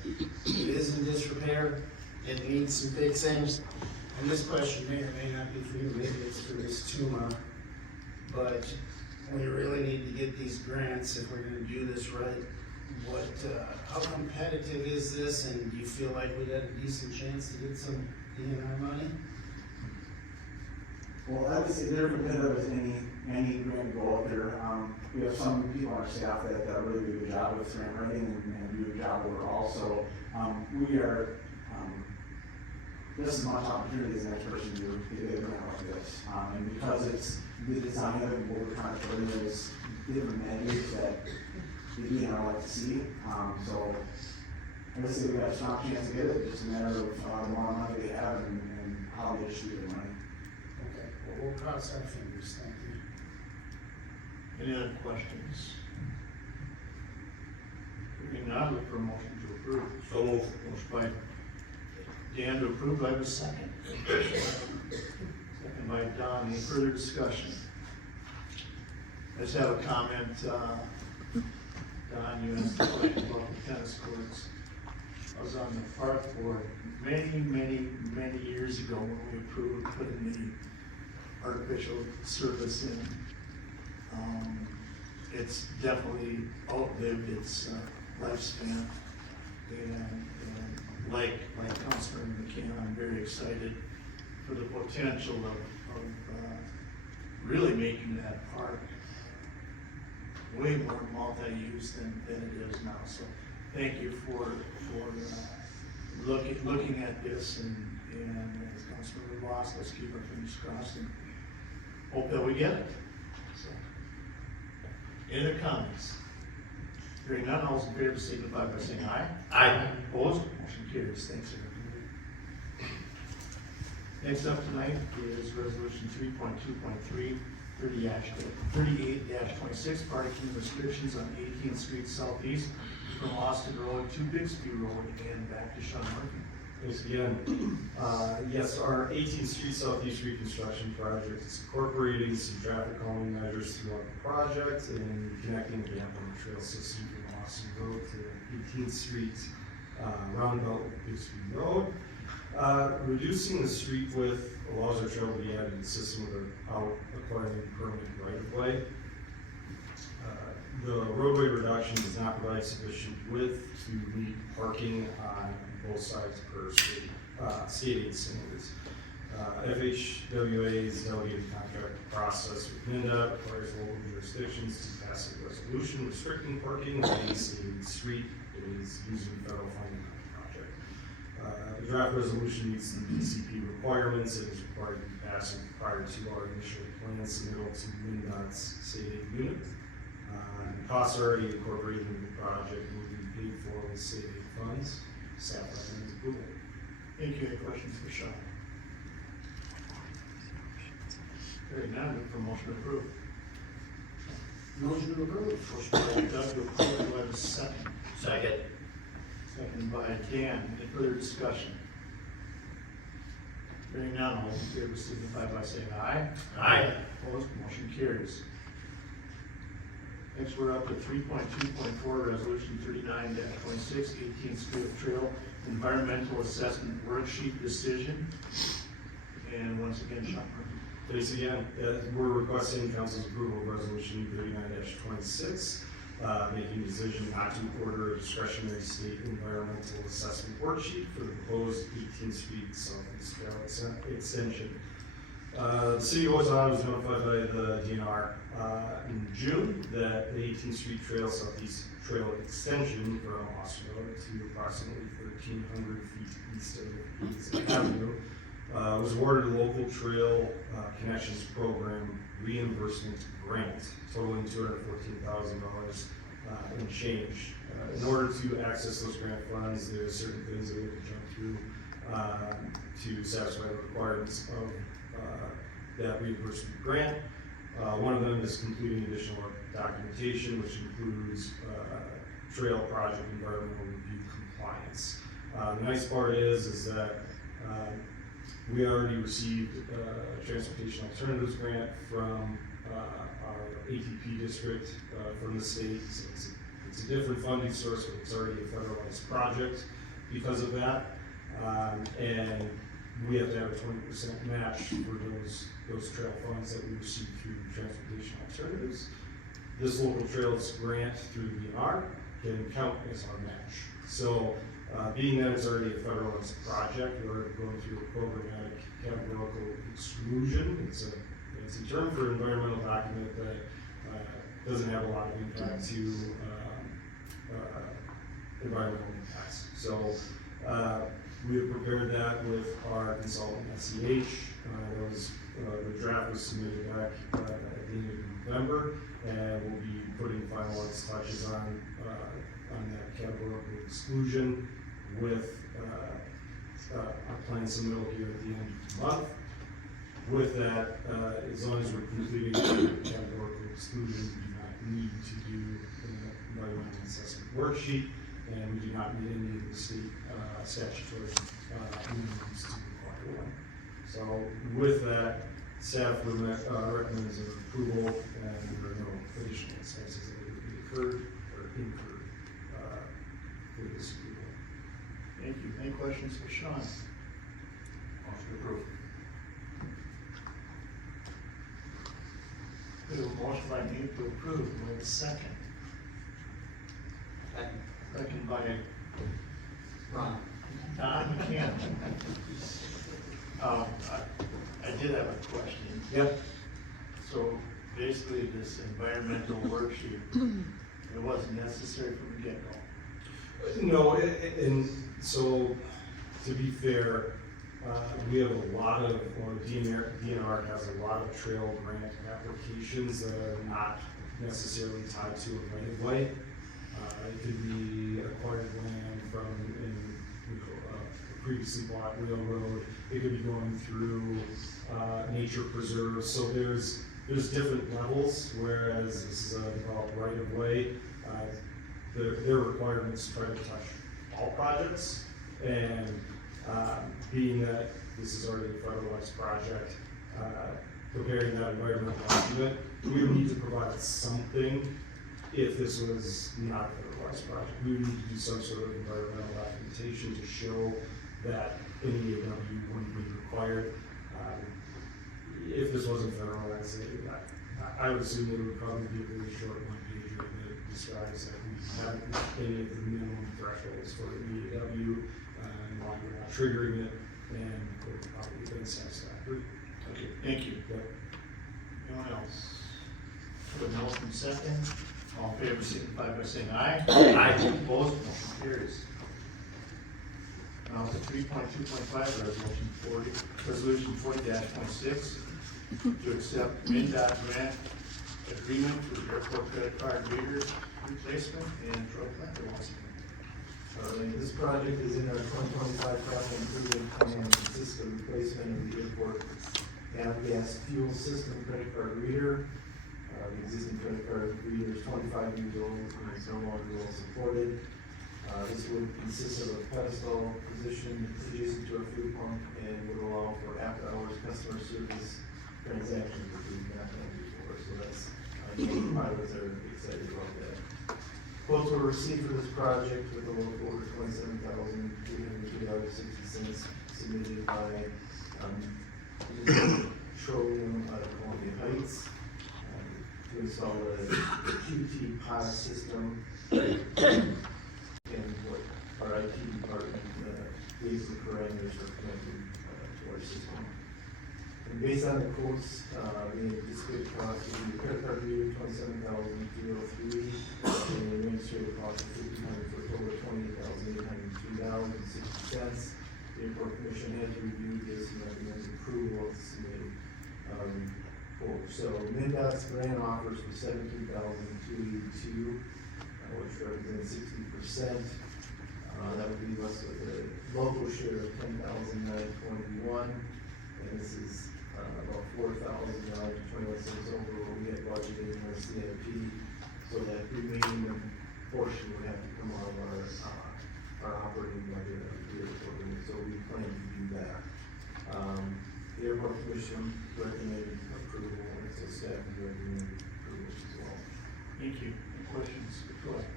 It is in disrepair. It needs some fixing. And this question may or may not be for you, maybe it's for Ms. Tuma, but we really need to get these grants if we're gonna do this right. How competitive is this, and do you feel like we got a decent chance to get some DNR money? Well, I would say they're competitive as any grant go out there. We have some people on our staff that really do a good job with grant writing and do a good job overall. So we are just as much opportunity as the next person to get a grant like this. And because it's the design of it, what we're trying to put in is different menus that the DNR like to see. So I would say we got a strong chance to get it. It's just a matter of the more money they have and how they distribute their money. Okay, well, we'll cross our fingers, thank you. Any other questions? Hearing none, look for a motion to approve. So moved. Motion by Dan to approve, do I have a second? Second by Don, any further discussion? I just have a comment, Don, you asked the question about the tennis courts. I was on the park board many years ago when we approved putting the artificial surface in. It's definitely outlived its lifespan, and like Councilor McKenna, I'm very excited for the potential of really making that park way more multi-use than it is now. So thank you for looking at this, and as Councilor Ross, let's keep our fingers crossed and hope that we get it. So, any other comments? Hearing none, all those in favor signify by saying aye. Aye. Opposed? Motion carries. Thanks, everyone. Next up tonight is resolution 3.2.3, 38-26, parking restrictions on 18th Street Southeast from Austin Road to Bixby Road and back to Sean Murphy. Thanks again. Yes, our 18th Street Southeast reconstruction project is incorporating some traffic calming measures throughout the project and connecting the ramp on the trail system from Austin Road to 18th Street roundabout with Bixby Road. Reducing the street width allows our trail to be added to the system without acquiring permanent right-of-way. The roadway reduction does not provide sufficient width to meet parking on both sides per state aid standards. FHWA's delegated contract process with NINDA requires local jurisdictions to pass a resolution restricting parking on any street that is using federal funding on the project. The draft resolution meets the DCP requirements and is required to be passed prior to our initial plan submittal to NINDA's state aid unit. The costs are already incorporated into the project and will be paid for with state aid funds. Staff recommends approval. Thank you. Any questions for Sean? Hearing none, look for motion to approve. Motion to approve. Motion by Doug to approve, do I have a second? Second. Second by Dan. Any further discussion? Hearing none, all those in favor signify by saying aye. Aye. Opposed, motion carries. Next, we're up to 3.2.4, resolution 39-26, 18th Street Trail Environmental Assessment Worksheet Decision. And once again, Sean Murphy. Thanks again. We're requesting council's approval of resolution 39-26. making a decision not to order a discretionary state environmental assessment worksheet for the proposed 18th Street Southeast Trail extension. The city of Owatonna was notified by the DNR in June that the 18th Street Trail Southeast Trail extension from Austin Road to approximately 1,300 feet east of East Avenue was awarded a local trail connections program reimbursement grant totaling $214,000 in change. In order to access those grant funds, there are certain things that we have to jump through to satisfy the requirements of that reimbursement grant. One of them is completing additional documentation, which includes trail project environmental review compliance. The nice part is that we already received a transportation alternatives grant from our ATP district from the state. So it's a different funding source, but it's already a federalized project because of that. And we have to have a 20% match for those trail funds that we receive through transportation alternatives. This local trails grant through DNR can count as our match. So being that it's already a federalized project, we're going through a programmatic categorical exclusion. It's a term for an environmental document that doesn't have a lot of impact to environmental impacts. So we have prepared that with our consultant SEH. The draft was submitted back at the end of November, and we'll be putting finalized touches on that categorical exclusion with a plan submittal here at the end of the month. With that, as long as we're completing the categorical exclusion, we do not need to do an environmental assessment worksheet, and we do not need any of the state statutory minimums to require one. So with that, staff recommends approval, and there are no additional expenses that would be incurred for this approval. Thank you. Any questions for Sean? Motion approved. We have a motion by me to approve. We have a second. Second by Ron. Don, you can. I did have a question. Yep. So basically this environmental worksheet, it wasn't necessary from the get-go. No, and so to be fair, we have a lot of, or DNR has a lot of trail grant applications that are not necessarily tied to a right-of-way. It could be acquired land from a previously bought railroad. It could be going through nature preserves. So there's different levels, whereas this is about right-of-way. Their requirements try to touch all projects, and being that this is already a federalized project, preparing that environmental document, we would need to provide something. If this was not a federalized project, we would need to do some sort of environmental documentation to show that any AW wouldn't be required. If this wasn't federalized, I would assume it would probably be a very short one-pager that describes that we haven't reached any of the minimum thresholds for the AW, and why we're not triggering it, and it would probably be satisfactory. Okay, thank you. Yep. Anyone else? Put a motion second. All in favor, signify by saying aye. Aye. Opposed, motion carries. Now to 3.2.5, resolution 40-06, to accept MnDOT grant agreement for the airport credit card reader replacement and Troy Planter once again. This project is in our 2025 capital improvement plan, consists of replacement of the airport gas fuel system credit card reader. The existing credit card reader is 25 years old and is no longer well supported. This would consist of a pedestal position adjacent to our fuel pump and would allow for after-hours customer service transactions, which we've not done before. So that's, pilots are excited about that. Quotes were received for this project with a local order $27,303.60 submitted by Petroleum out of Columbia Heights. to install a QT pod system. And what our IT department, gave the parameters for connecting, to our system. And based on the quotes, the anticipated cost would be the credit card reader, $27,303, and the administrative cost of $1,500 for a total of $28,803.60. The airport commission has reviewed this and recommends approval of the submitted, quote. So MnDOT's grant offers for $17,282, which represents 60%. That would leave us with a local share of $10,921, and this is about $4,000.21 over what we had budgeted in our CIP. So that remaining portion would have to come out of our operating budget of the airport, so we plan to do that. The airport commission recommended approval, and so staff is recommending approval as well. Thank you. Any questions? Go ahead.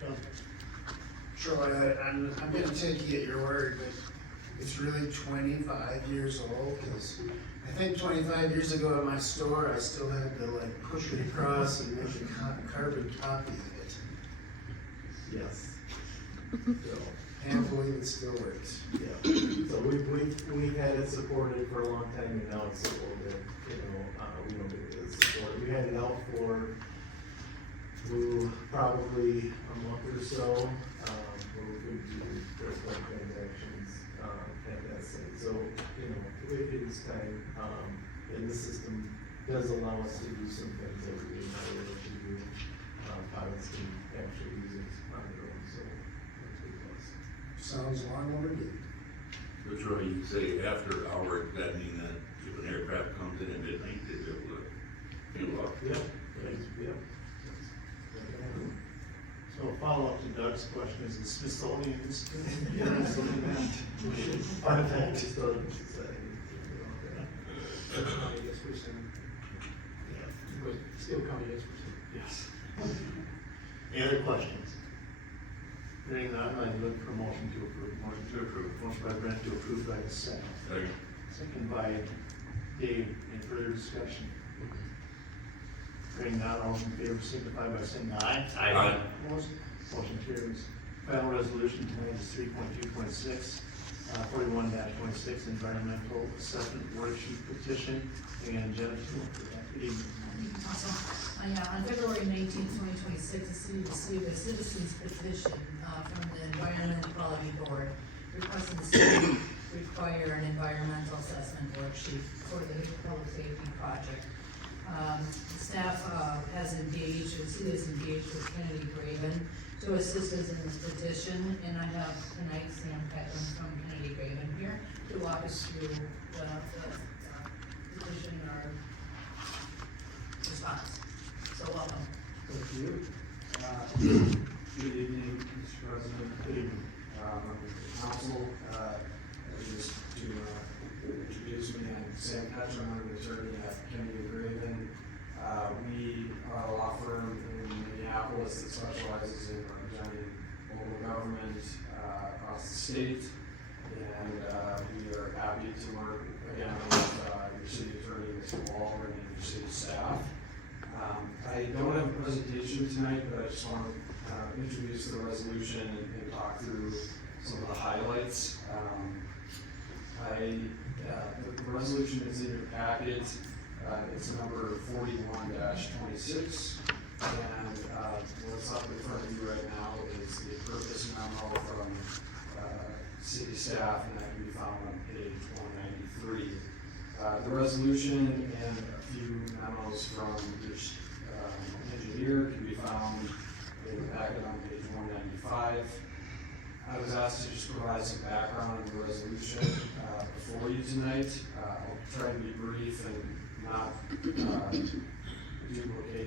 Doug? Troy, I'm gonna take you at your word, but it's really 25 years old, because I think 25 years ago at my store, I still had to like push it across and make a carbon copy of it. Yes. So, Can't believe it still works. yeah, so we've had it supported for a long time, and now it's so old that, we don't get it supported. We had it out for, probably a month or so, where we could do first time transactions, at that site. So, it is time, and the system does allow us to do some things that we didn't know we could do. Pilots can actually use it on their own, so that's good for us. Sounds long overdue. But Troy, you say after hours, that mean that if an aircraft comes in at midnight, they'll be able to fuel up? Yeah, yeah. So a follow-up to Doug's question, is the Smithsonian interested in that? Artifact Historical Society. That's county, yes, we're saying. But still county, yes, we're saying. Yes. Any other questions? Hearing none, I look for a motion to approve. Motion to approve. Motion by Brent to approve, by the second. Second. Second by Dave. Any further discussion? Hearing none, all those in favor signify by saying aye. Aye. Opposed? Motion carries. Final resolution tonight is 3.2.6, 41-26, environmental assessment worksheet petition, and Jennifer, good evening. Thank you, Council. On February 19th, 2026, the city received a citizen's petition from the Environment Quality Board requesting the city require an environmental assessment worksheet for the public safety project. Staff has engaged, the city has engaged with Kennedy Graven to assist us in this petition, and I have tonight Sam Petron from Kennedy Graven here to walk us through the petition or response. So welcome. Thank you. Good evening, Mr. President. Good evening, members of the council. Just to introduce me, I'm Sam Petron, I'm an attorney at Kennedy Graven. We are a law firm in Minneapolis that specializes in representing local government across the state. And we are happy to work again with your city attorney, Mr. Walker, and your city staff. I don't have a presentation tonight, but I just want to introduce the resolution and talk through some of the highlights. The resolution is in your packet. It's number 41-26, and what's up in front of you right now is the purpose memo from city staff, and that can be found on page 193. The resolution and a few memos from your engineer can be found in the packet on page 195. I was asked to just provide some background on the resolution before you tonight. I'll try to be brief and not duplicate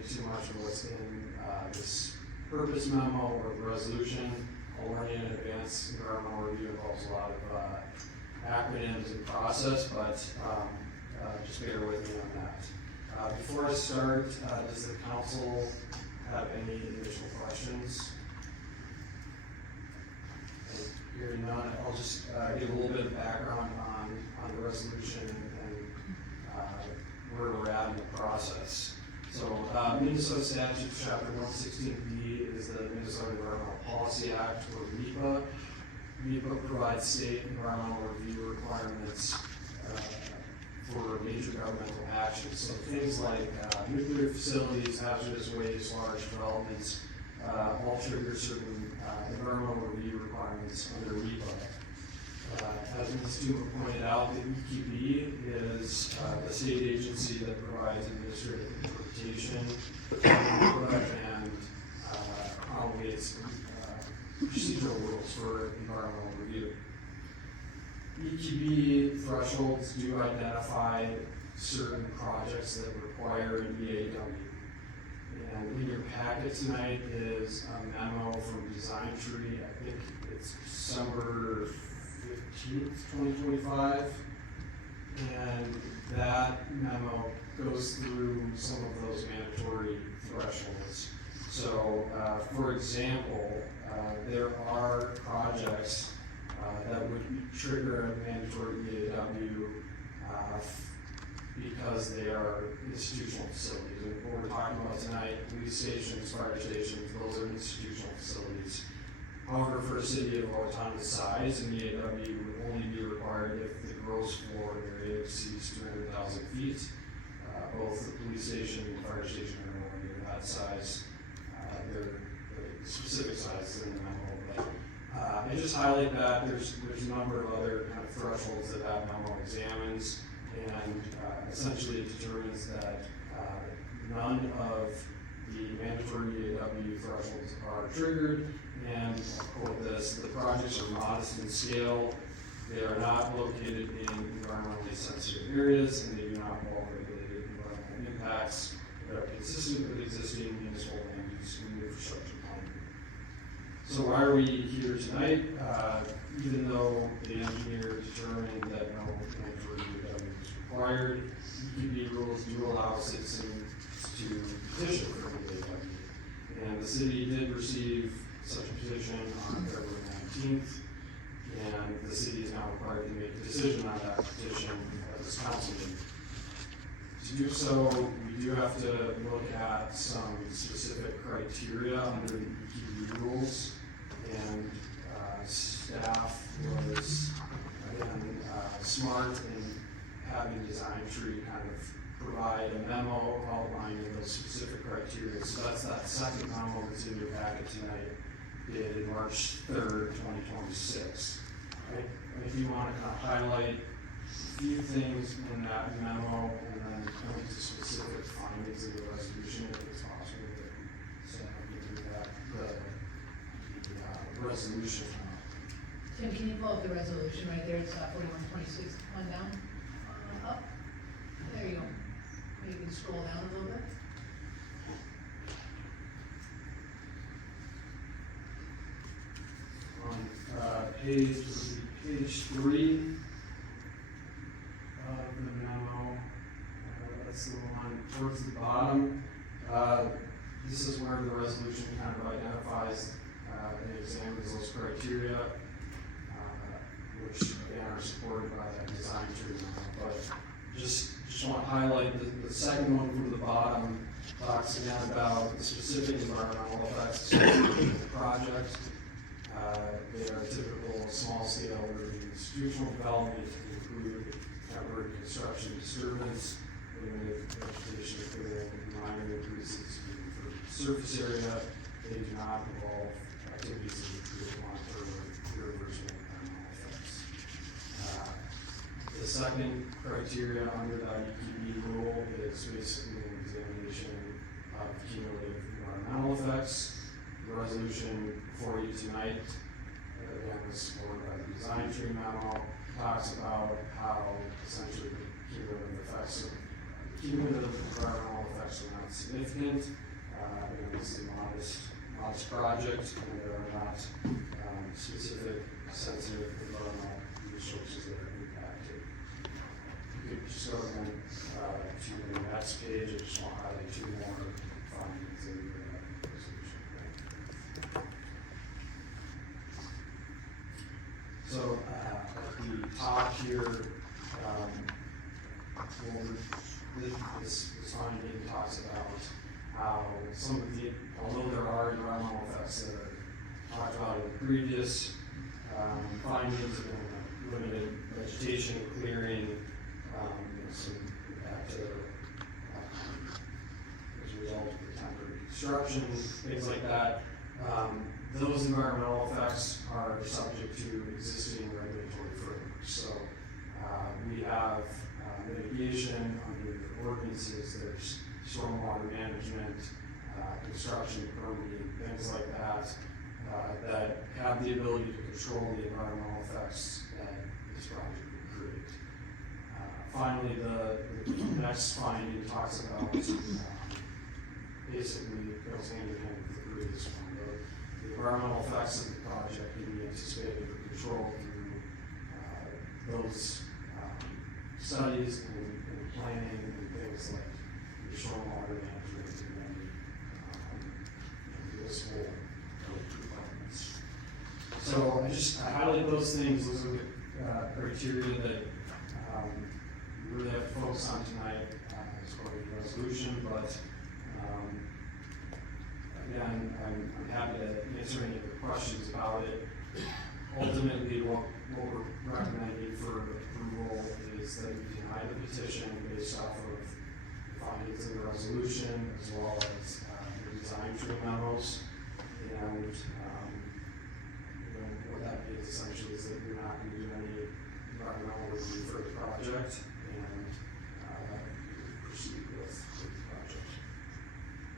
too much of what's in this purpose memo or the resolution. I'll warn you in advance, environmental review involves a lot of acronyms and process, but just bear with me on that. Before I start, does the council have any additional questions? Hearing none, I'll just give a little bit of background on the resolution and where we're at in Minnesota statute, chapter 116B is the Minnesota Environmental Policy Act, or MEPA. MEPA provides state environmental review requirements for major governmental actions. So things like nuclear facilities, hazardous waste, large developments, all trigger certain environmental review requirements under MEPA. As Ms. Tuma pointed out, the EQB is the state agency that provides administrative interpretation and promulgates procedural rules for environmental review. EQB thresholds do identify certain projects that require an EAW. And in your packet tonight is a memo from Design Tree. I think it's December 15th, 2025. And that memo goes through some of those mandatory thresholds. So, for example, there are projects that would trigger a mandatory EAW because they are institutional facilities. And what we're talking about tonight, police stations, fire stations, those are institutional facilities. However, for a city of Owatonna size, an EAW would only be required if the gross floor area exceeds 200,000 feet. Both the police station and the fire station are nowhere near that size. They're specific sizes in the memo, but I just highlight that there's a number of other kind of thresholds that memo examines, and essentially it determines that none of the mandatory EAW thresholds are triggered, and I'll quote this: the projects are modest in scale, they are not located in environmentally sensitive areas, and they do not involve regulated environmental impacts that are consistent with existing municipal land use and infrastructure planning. So why are we here tonight? Even though the engineer determined that no mandatory EAW is required, EQB rules do allow citizens to petition for an EAW. And the city did receive such a petition on February 19th, and the city is now required to make a decision on that petition at this council meeting. To do so, we do have to look at some specific criteria under the EQB rules, and staff was, again, smart in having Design Tree kind of provide a memo outlining those specific criteria. So that's that second memo that's in your packet tonight, dated March 3rd, 2026. Right? And if you want to kind of highlight a few things in that memo and then point to specific findings of the resolution, if it's possible, so I can do that, the resolution. Tim, can you pull up the resolution right there? It's 4126, one down, up. There you go. Maybe you can scroll down a little bit. On page 3 of the memo, that's the one towards the bottom. This is where the resolution kind of identifies and examines those criteria, which again are supported by that Design Tree memo. But just want to highlight the second one from the bottom talks again about the specific environmental effects of the project. They are typical small-scale urban institutional development to include temporary construction disturbance, limited vegetation clearing, minor increases in surface area. They do not involve activities that would create long-term irreversible environmental effects. The second criteria under that EQB rule is basically an examination of cumulative environmental effects. The resolution before you tonight, again, was supported by the Design Tree memo, talks about how essentially the cumulative environmental effects are not significant. It's a modest project, and there are not specific sensitive environmental resources that are impacted. You could just go again to the next page. I just want to highlight 2 more findings in the resolution. So at the top here, this finding talks about how some of the, although there are environmental effects that are talked about in the previous findings, limited vegetation clearing, some active, as a result of the temporary construction, things like that. Those environmental effects are subject to existing regulatory frameworks. So we have mitigation under the ordinances, there's stormwater management, construction permitting, things like that, that have the ability to control the environmental effects that this project would create. Finally, the next finding talks about, basically goes hand in hand with the previous one. The environmental effects of the project can be anticipated or controlled through those studies and planning and things like the stormwater management and then municipal requirements. So I highlight those things. Those are the criteria that we really have to focus on tonight as part of the resolution. But again, I'm happy to answer any of the questions about it. Ultimately, what we're recommending for approval is that we deny the petition based off of the findings of the resolution as well as the design tree memos. And what that means essentially is that we're not going to do any environmental review for the project and proceed with the project.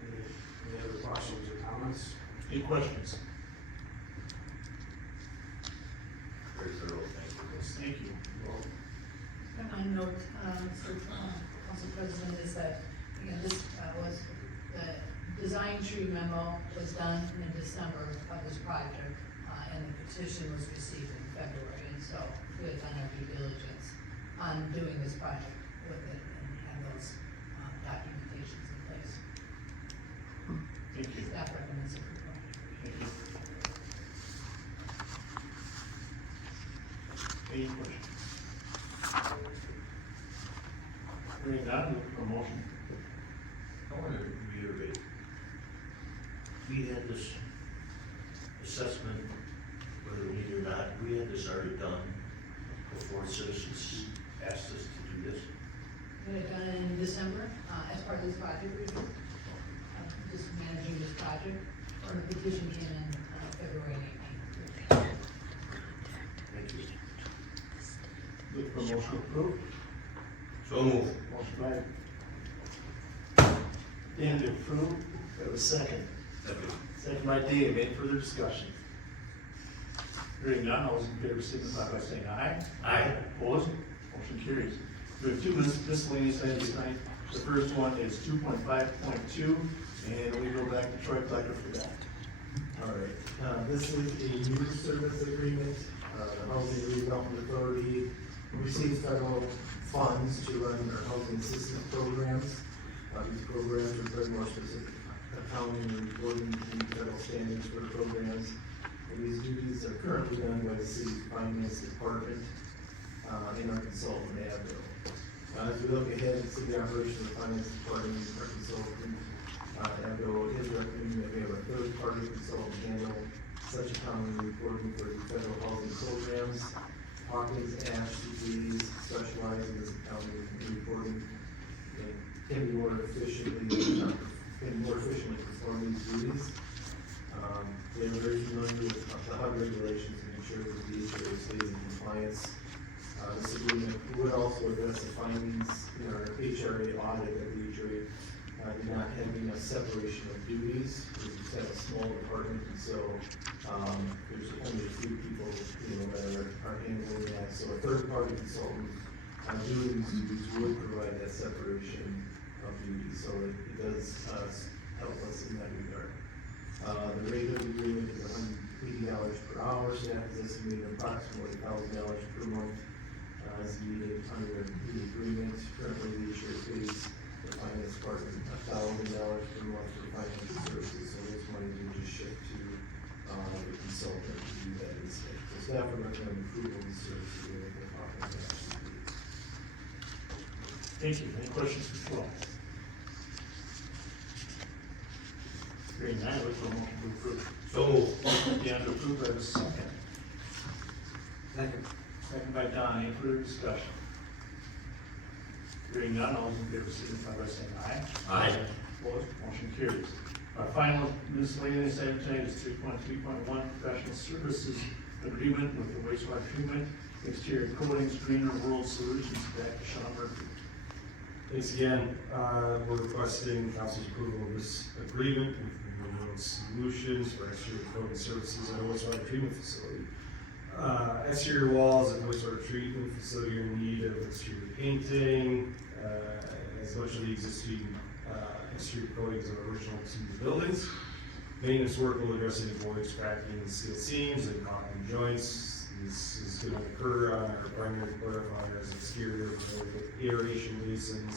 Any other questions or comments? Any questions? Very thorough, thank you. Thank you. My note, Mr. Council President, is that, again, this was, the design tree memo was done in December of this project, and the petition was received in February, and so we had done our due diligence on doing this project with it and had those documentations in place. Thank you. Staff recommends approval. Thank you. Any questions? Hearing none, look for a motion. I want to reiterate, We had this assessment, whether we need or not, we had this already done before citizens asked us to do this. We had done it in December, as part of this project review, just managing this project, or the petition came in, February 18th. Thank you. Look for a motion approved. so move. Motion by Dan to approve. We have a second. Second by Dave. Any further discussion? Hearing none, all those in favor signify by saying aye. Aye. Opposed? Motion carries. We have two miscellaneous items tonight. The first one is 2.5.2, and we go back to Troy Plecker for that. All right, this is a new service agreement. The Housing Redevelopment Authority receives federal funds to run our housing assistance programs. These programs are very more specific accounting and reporting to meet federal standards for the programs. And these duties are currently done by the city's finance department and our consultant, Abdo. As we look ahead to the operation of the finance department, our consultant, Abdo is recommending that we have a third-party consultant handle such accounting and reporting for the federal housing programs. Hawkins Ash CPAs specialize in this accounting and reporting and can more efficiently perform these duties. They are very familiar with the HUD regulations and ensure that the HRA stays in compliance. This agreement would also address the findings in our HRA audit that the HRA did not have enough separation of duties. We just have a small department, and so there's only a few people, that are handling that. So a third-party consultant doing these duties would provide that separation of duties. So it does help us in that regard. The rate of the agreement is $180 per hour. Staff is estimating approximately $1,000 per month as needed under the agreement. Currently, the insurer pays the finance department $1,000 per month for financial services. So those monies will just shift to the consultant to do that instead. So staff would recommend approval of the services with the Hawkins Ash. Thank you. Any questions for Flo? Hearing none, I look for a motion to approve. So, Motion by Dan to approve, do I have a second? Second by Don, any further discussion? Hearing none, all those in favor signify by saying aye. Aye. Opposed, motion carries. Our final miscellaneous item tonight is 3.3.1, professional services agreement with the wastewater treatment, exterior coatings, greener world solutions. Back to Sean Murphy. Thanks again. We're requesting council's approval of this agreement with Green World Solutions for exterior coating services at a wastewater treatment facility. Exterior walls at the wastewater treatment facility are in need of exterior painting, as much of the existing exterior coatings are original to the buildings. Maintenance work will address any voids, cracking, steel seams, and caulking joints. This is going to occur on our primary clarifiers, exterior aeration basins,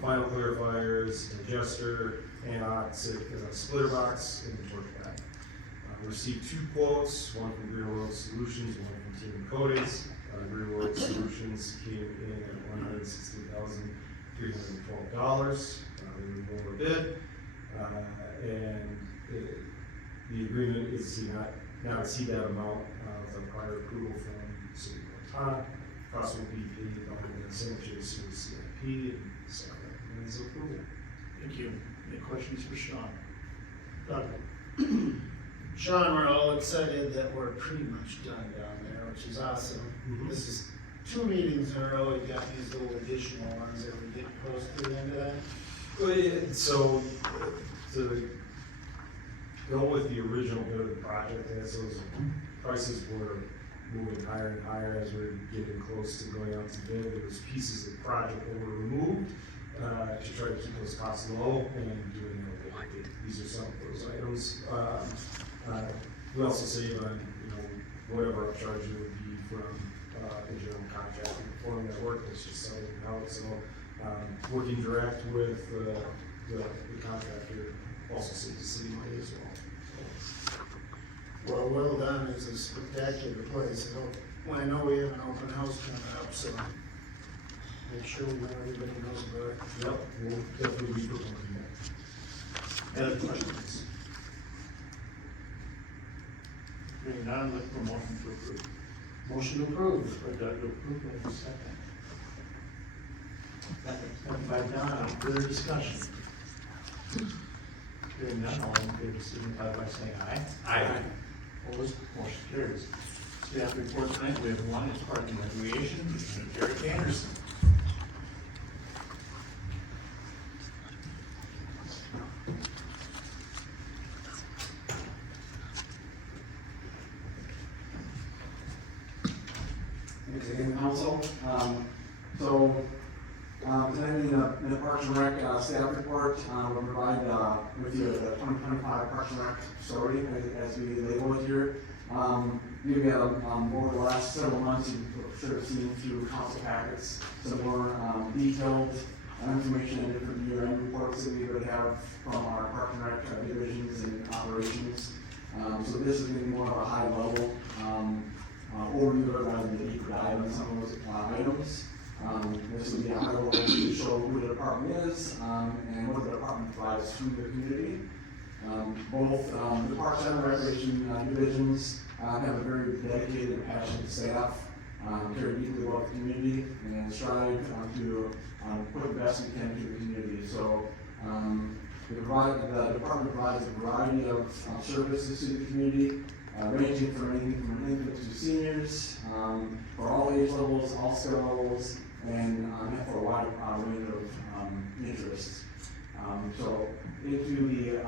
final clarifiers, digester, anoxic splitter box, and torch pad. We received 2 quotes, one from Green World Solutions, one from Team Coatings. Green World Solutions came in at $116,312. They were lower bid, and the agreement is to not exceed that amount with a prior approval from the city of Owatonna. Cost will be paid by the cemetery service CIP, and so recommends approval. Thank you. Any questions for Sean? Doug? Sean, we're all excited that we're pretty much done down there, which is awesome. This is 2 meetings in a row, we've got these little additional ones that we get close to the end of that. Well, yeah, so to go with the original bid of the project, as those prices were moving higher and higher as we were getting close to going out to bid, there was pieces of the project that were removed to try to keep those costs low and doing it. These are some of those items. We also save on, whatever upcharge it would be from the general contractor performing that work, it's just selling it out. So working direct with the contractor also saves the city money as well. Well done, it's a spectacular place. I know we have an open house coming up, so make sure everybody knows about it. Yep, we'll definitely be promoting that. Any other questions? Hearing none, look for a motion to approve. Motion approved. By Doug to approve, do I have a second? Second by Don, any further discussion? Hearing none, all in favor signify by saying aye. Aye. Opposed, motion carries. Staff report tonight, we have one, it's parking and recreation, Eric Anderson. Again, council. Presenting the Parks and Rec staff report, we'll provide with you the 2025 Parks and Rec story as we label it here. We've got over the last several months, you've sort of seen through council packets some more detailed information and different year-end reports that we would have from our Parks and Rec divisions and operations. So this is going to be more of a high level overview rather than a deeper dive on some of those items. This would be a high level to show who the department is and what the department provides to the community. Both the Parks and Recreation divisions have a very dedicated and passionate staff, care deeply about the community, and strive to put the best we can to the community. So the department provides a variety of services to the community, ranging from anything from infants to seniors, for all age levels, all skill levels, and for a wide range of interests. So into the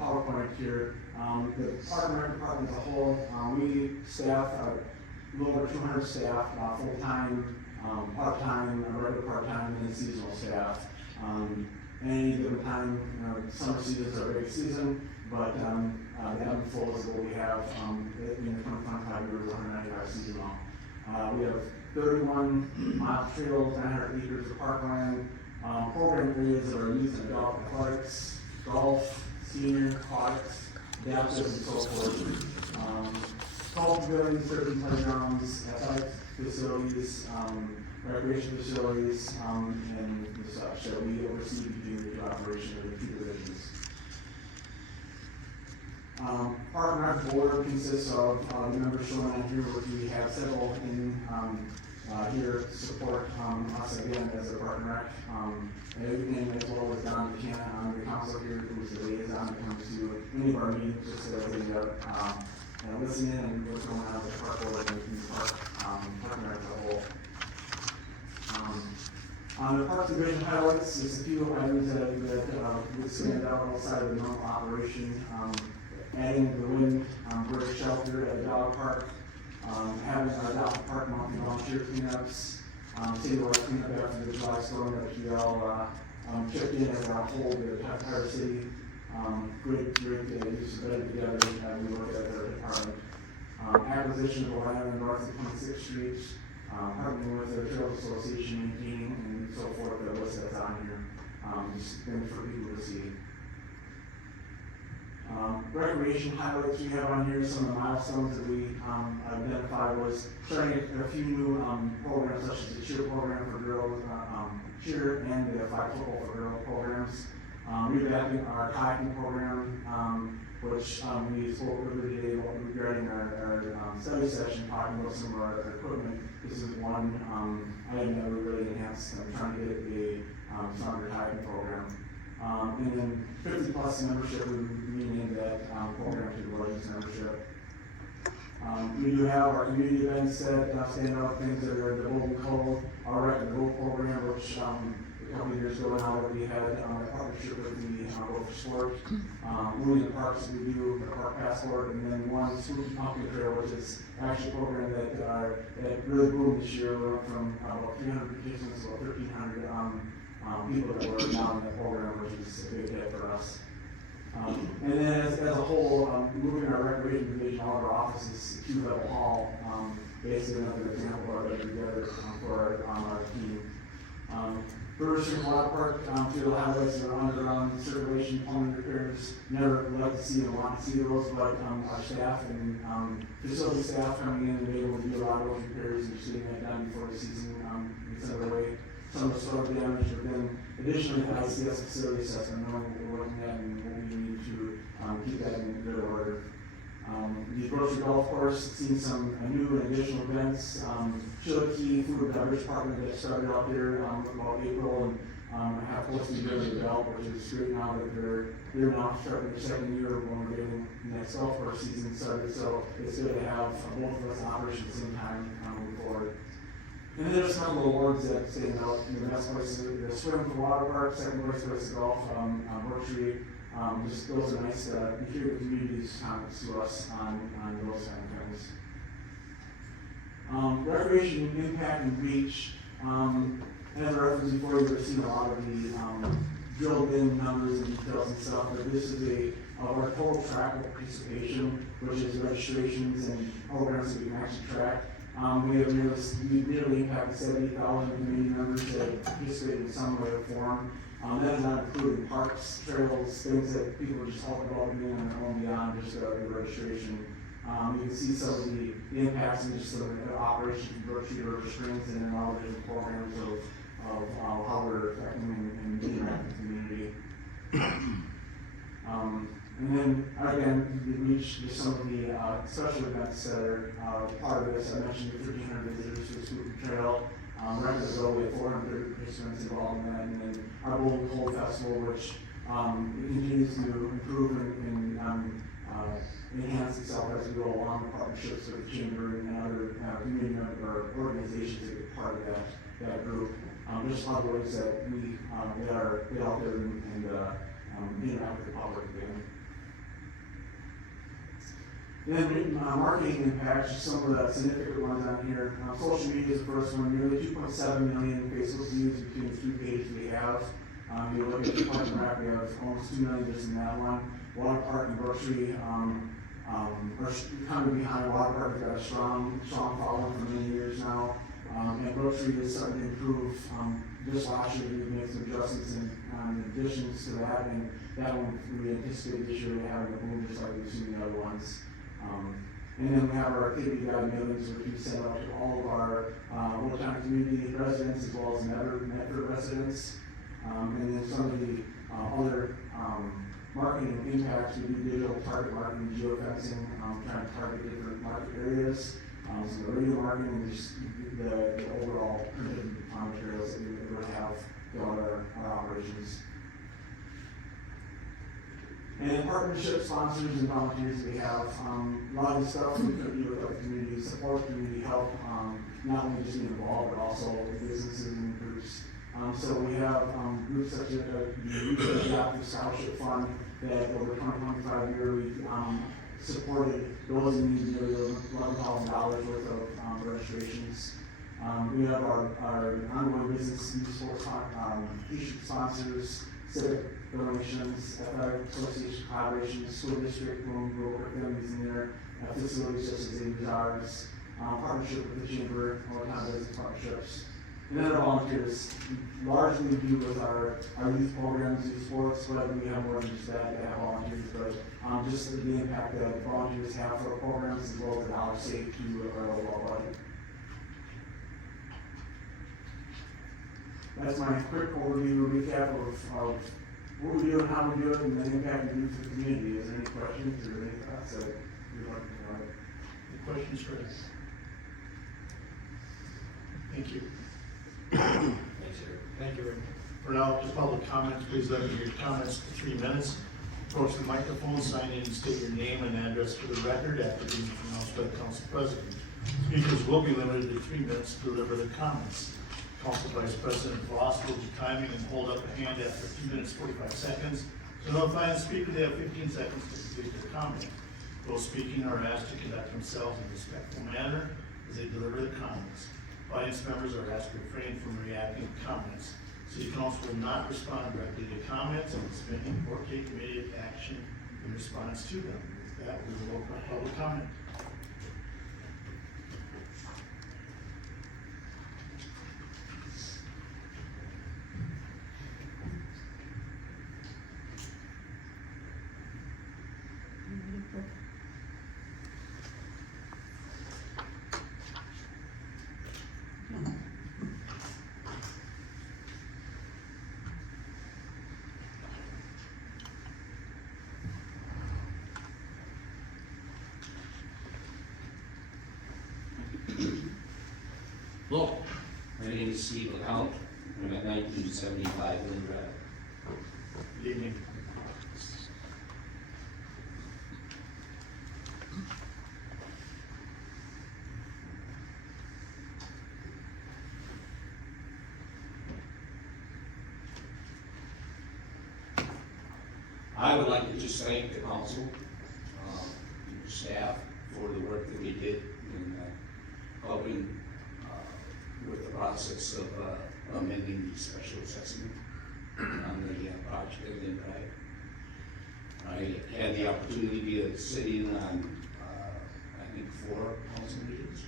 PowerPoint here, the Park and Rec department as a whole, we staff a little over 200 staff, full-time, part-time, regular part-time, and seasonal staff. Any given time, summer seasons are very season, but the ebb and flow is what we have in the 2025 year, 195 seasonal. We have 31 mile trails, 900 acres of parkland, program areas that are used in adult athletics, golf, senior aquatics, adaptive, and so forth. 12 pavilions, 13 playgrounds, athletic facilities, recreation facilities, and such. So we oversee the operation of the 2 divisions. Park and Rec Board consists of, the members shown on here, which we have several in, here to support, us again as a Park and Rec. And everything as well as Don McKenna, the council here, who's the liaison that comes to any of our meetings, just as a, listen in and what's going on with the park board and the park and Rec as a whole. On the Parks and Vision highlights, there's a few items that would stand out outside of the normal operation. Adding the wind bridge shelter at the dog park, having our dog park monthly volunteer cleanups, citywide cleanup after the July storm that we all chipped in as a whole, the entire city. Great use of it together and we look at their department. Acquisition of land on north of 26th Street, partnering with the Trails Association, maintaining and so forth, the list that's on here. Just things for people to see. Recreation highlights we have on here, some of the milestones that we identified was starting a few new programs such as the cheer program for girls, cheer and the flag football for girls programs. Revamping our kayaking program, which we spoke earlier today regarding our study session, talking about some of our equipment. This is one item that we really enhanced. I'm trying to get a stronger kayaking program. And then 50+ membership, we renamed that program to the largest membership. We do have our community events that stand out, things that are the Golden Code, our Rec and Roll program, which a couple of years ago now that we had a partnership with the Road for Sport. Moving the parks, we do the Park Passport, and then one Spooky Pumpkin Trail, which is actually a program that really boomed this year. We went from about 300 participants to about 1,300 people that were down in the program, which is a big hit for us. And then as a whole, moving our recreation division, all of our offices to Level Hall, basically another example of it together for our team. First, in Water Park, field highlights are underground circulation, plumbing repairs. Never like to see and want to see those, but our staff and facility staff coming in and being able to do a lot of those repairs and seeing that done before the season gets underway. Some of the storm damage, but then additionally the ICS facility assessment, knowing what we're looking at and what we need to keep that in good order. The grocery golf course, seen some new and additional events. Chillicothe Food and Beverage Partner that started out there about April and have close to a year developed, which is great now that they're now starting their second year when we're getting the next golf course season started. So it's good to have both of us in operation at the same time moving forward. And then there's some little awards that stand out. The best place is the swim for Water Park, second place goes to golf, grocery. Just those are nice to hear the community's comments to us on those kind of things. Recreation impact and reach. As I referenced before, you've seen a lot of the drilled in numbers and details and stuff, but this is our total track of participation, which is registrations and programs that we can actually track. We nearly impacted 70,000 community members that participated in some way or form. That is not including parks, trails, things that people are just talking about doing on their own beyond just the registration. You can see some of the impacts and just some of the operations from grocery to river springs and then all the different programs of how we're affecting and interacting with the community. And then again, we reach some of the special events that are part of this. I mentioned the 1,300 visitors to the Spooky Trail. Records ago, we had 430 participants involved in that, and then our Golden Cold Festival, which continues to improve and enhance itself as we go along with partnerships with the Chamber and other community member organizations that are part of that group. Just a lot of ways that we get out there and interact with the public again. Then marketing impacts, just some of the significant ones on here. Social media is the first one, nearly 2.7 million Facebook views between the 3 pages we have. You look at the Park and Rec, we have almost 2 million just in that one. Water Park and Grocery, kind of behind Water Park, we've got a strong following for many years now. And Grocery is starting to improve. Just last year, we made some adjustments and additions to that, and that one we anticipate this year having a boom just like we've seen the other ones. And then we have our activity guide mailings, which we send out to all of our Owatonna community residents as well as Medford residents. And then some of the other marketing impacts, we do digital target marketing, geofencing, trying to target different market areas. So the radio marketing and just the overall printed materials that we would have throughout our operations. And partnership sponsors and volunteers we have, a lot of the stuff we could do with our community support, community help, not only just being involved, but also businesses and groups. So we have groups such as the Active Scholarship Fund that over 20-25 years we supported those in need nearly $11,000 worth of registrations. We have our ongoing business youth sports t-shirt sponsors, civic donations, athletic association collaborations, school district, rural families in there, facilities such as ABRs, partnership with the chamber, Owatonna business partnerships. And then our volunteers largely do with our youth programs, youth sports, but we have more than just that, we have volunteers, but just the impact that volunteers have for our programs as well as the dollars saved to our overall budget. That's my quick overview, recap of what we do and how we do it and the impact we do to the community. Is there any questions or any thoughts that you'd like to provide? Any questions for us? Thank you. Thanks, Eric. Thank you, Rick. For now, just public comments, please limit your comments to 3 minutes. Approach the microphone, sign in, and state your name and address for the record after being announced by the council president. Speakers will be limited to 3 minutes to deliver their comments. Council Vice President Voss will be timing and hold up a hand after 2 minutes 45 seconds. To notify the speaker they have 15 seconds to complete their comment. Those speaking are asked to conduct themselves in a respectful manner as they deliver their comments. Audience members are asked to refrain from reacting to comments. City Council will not respond directly to comments and submit or take immediate action in response to them. With that, we will open up public comment. Hello, my name is Steve LeCount. I'm at 1975 Lynn Drive. Good evening. I would like to just thank the council, your staff for the work that they did in helping with the process of amending the special assessment on the project at Lynn Drive. I had the opportunity to be sitting on, I think, 4 council meetings.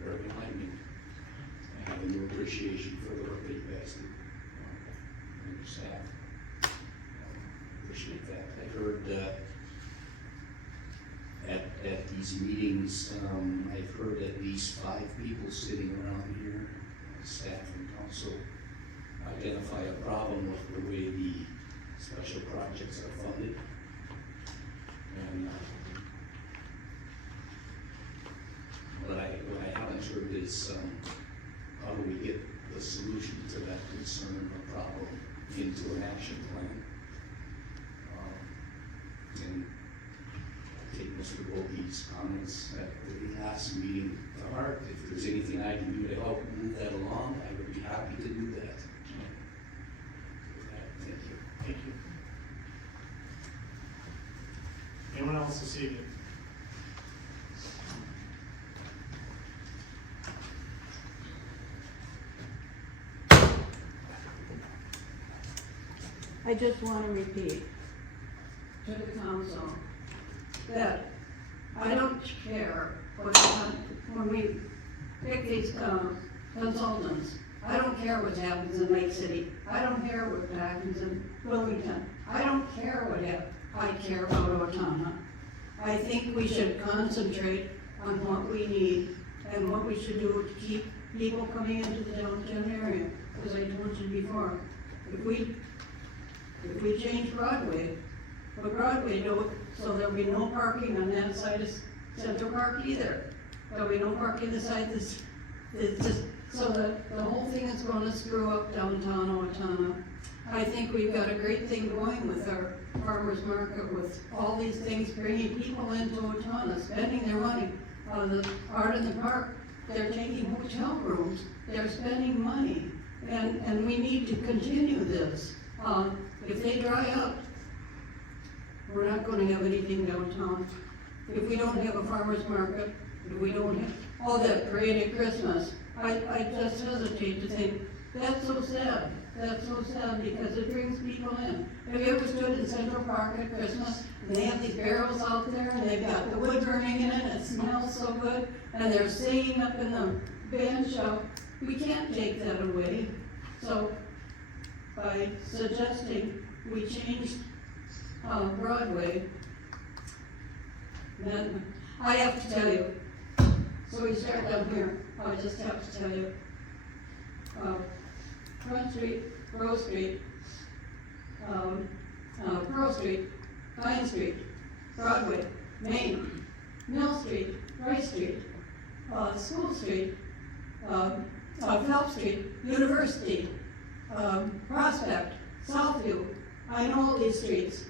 Very enlightening. I have a new appreciation for the work that you guys do and your staff. Appreciate that. I heard at these meetings, I've heard at least 5 people sitting around here, staff and council, identify a problem with the way the special projects are funded. And what I haven't heard is how do we get the solution to that concern or problem into an action plan? And I take Mr. Bolte's comments at the last meeting to heart. If there's anything I can do to help move that along, I would be happy to do that. Thank you. Thank you. Anyone else this evening? I just want to repeat to the council that I don't care what, when we pick these consultants, I don't care what happens in Lake City. I don't care what happens in Wilmington. I don't care what happens. I care about Owatonna. I think we should concentrate on what we need and what we should do to keep people coming into the downtown area. As I told you before, if we if we change Broadway, but Broadway don't, so there'll be no parking on that side of Central Park either. There'll be no parking this side, it's just, so the whole thing is gonna screw up downtown Owatonna. I think we've got a great thing going with our farmer's market, with all these things, bringing people into Owatonna, spending their money. The art in the park, they're taking hotel rooms, they're spending money, and we need to continue this. If they dry up, we're not gonna have anything downtown. If we don't have a farmer's market, if we don't have, all that parade at Christmas, I just hesitate to think, that's so sad. That's so sad because it brings people in. Have you ever stood in Central Park at Christmas and they have these barrels out there and they've got the wood burning in it and it smells so good and they're singing up in the band shop? We can't take that away. So by suggesting we change Broadway, then I have to tell you, so we start down here, I just have to tell you, Front Street, Pearl Street, Pearl Street, Pine Street, Broadway, Main, Mill Street, Rice Street, School Street, Phelps Street, University, Prospect, Southview. I know all these streets.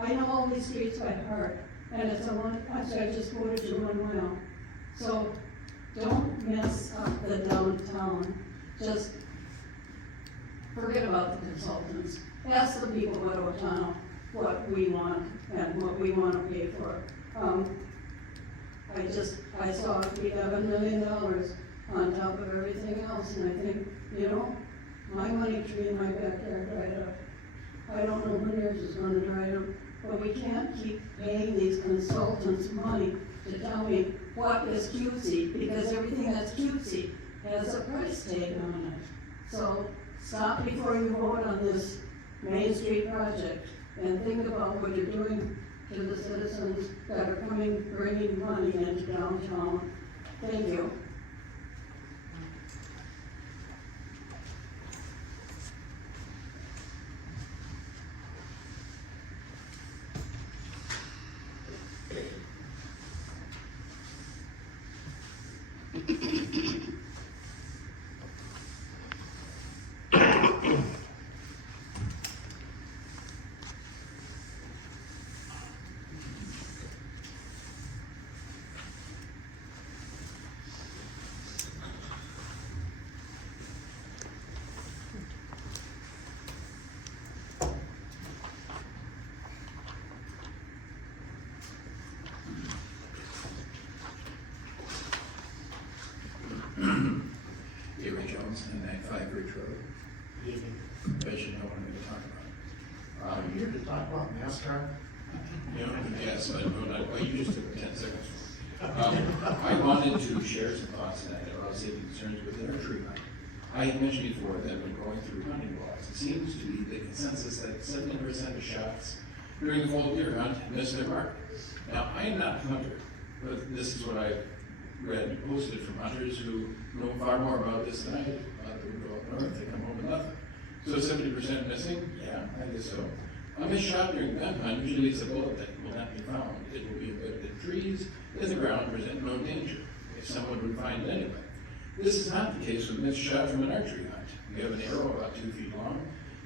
I know all these streets by heart. And it's actually I just quoted you 1 mile. So don't mess up the downtown. Just forget about the consultants. Ask the people at Owatonna what we want and what we want to pay for. I saw $11 million on top of everything else, and I think, my money tree in my backyard dried up. I don't know when yours is gonna dry up, but we can't keep paying these consultants money to tell me what is cutesy, because everything that's cutesy has a price tag on it. So stop before you vote on this Main Street project and think about what you're doing to the citizens that are bringing money into downtown. Thank you. And 95 Ridge Road. As you know what I'm going to talk about. Are you here to talk about NASCAR? Yes, but you just took 10 seconds. I wanted to share some thoughts tonight about safety concerns with our tree line. I had mentioned before that when going through hunting laws, it seems to be the consensus that 70% of shots during the fall deer hunt miss their mark. Now, I am not a hunter, but this is what I've read and posted from hunters who know far more about this than I do. They go up north, they come home with nothing. So 70% missing? Yeah, I guess so. A missed shot during gun hunt usually is a bullet that will not be found. It will be embedded in trees, in the ground, present no danger, if someone would find it anyway. This is not the case with missed shot from an archery hunt. We have an arrow about 2 feet long.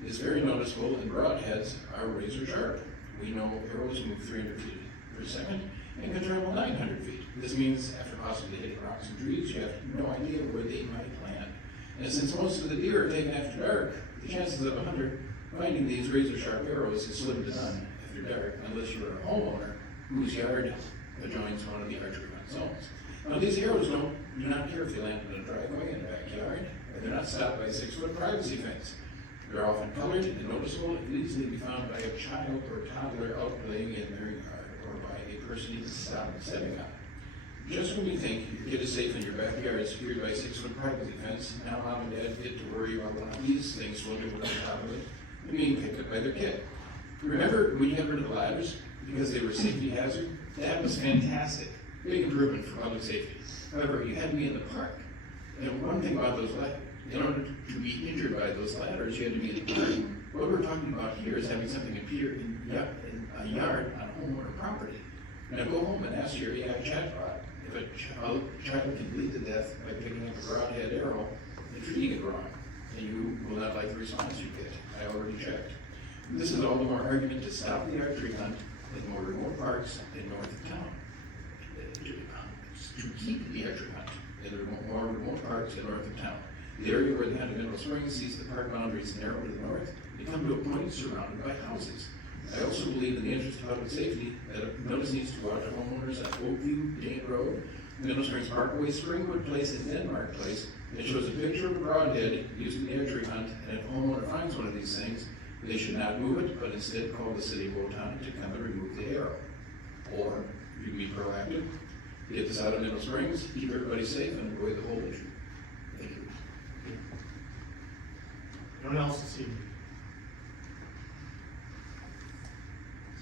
It's very noticeable, and broadheads are razor sharp. We know arrows move 300 feet per second and can travel 900 feet. This means after possibly hitting rocks and trees, you have no idea where they might land. And since most of the deer are taken after dark, the chances of a hunter finding these razor-sharp arrows is slim to none after dark, unless you're a homeowner whose yard adjoins one of the archery hunt zones. Now, these arrows do not care if they land in a driveway, in a backyard, or they're not stopped by a 6-foot privacy fence. They're often colored and noticeable and can easily be found by a child or toddler out playing in their yard, or by a person even stopping and setting up. Just when you think your kid is safe in your backyard, secured by a 6-foot privacy fence, now mom and dad get to worry about one of these things floating over the top of it and being picked up by their kid. Remember when you got rid of the ladders because they were a safety hazard? That was fantastic. Big improvement for public safety. However, you had to be in the park. And one thing about those ladders, in order to be injured by those ladders, you had to be in the park. What we're talking about here is having something appear in a yard on homeowner property. Now go home and ask your AI chatbot if a child can bleed to death by picking up a broadhead arrow and treating it wrong, and you will not like the response you get. I already checked. This is all the more argument to stop the archery hunt in more remote parks in north of town. To keep the archery hunt in the more remote parks in north of town. The area where the hunt in Middle Springs sees the park boundaries narrow to the north, they come to a point surrounded by houses. I also believe in the interest of public safety that a notice needs to go out to homeowners at Oakview, Dane Road, Middle Springs Parkway, Springwood Place, and Denmark Place. It shows a picture of a broadhead used in the archery hunt, and if a homeowner finds one of these things, they should not move it, but instead call the city of Owatonna to come and remove the arrow. Or, you can be proactive, get this out of Middle Springs, keep everybody safe, and avoid the whole issue. Thank you. Anyone else this evening?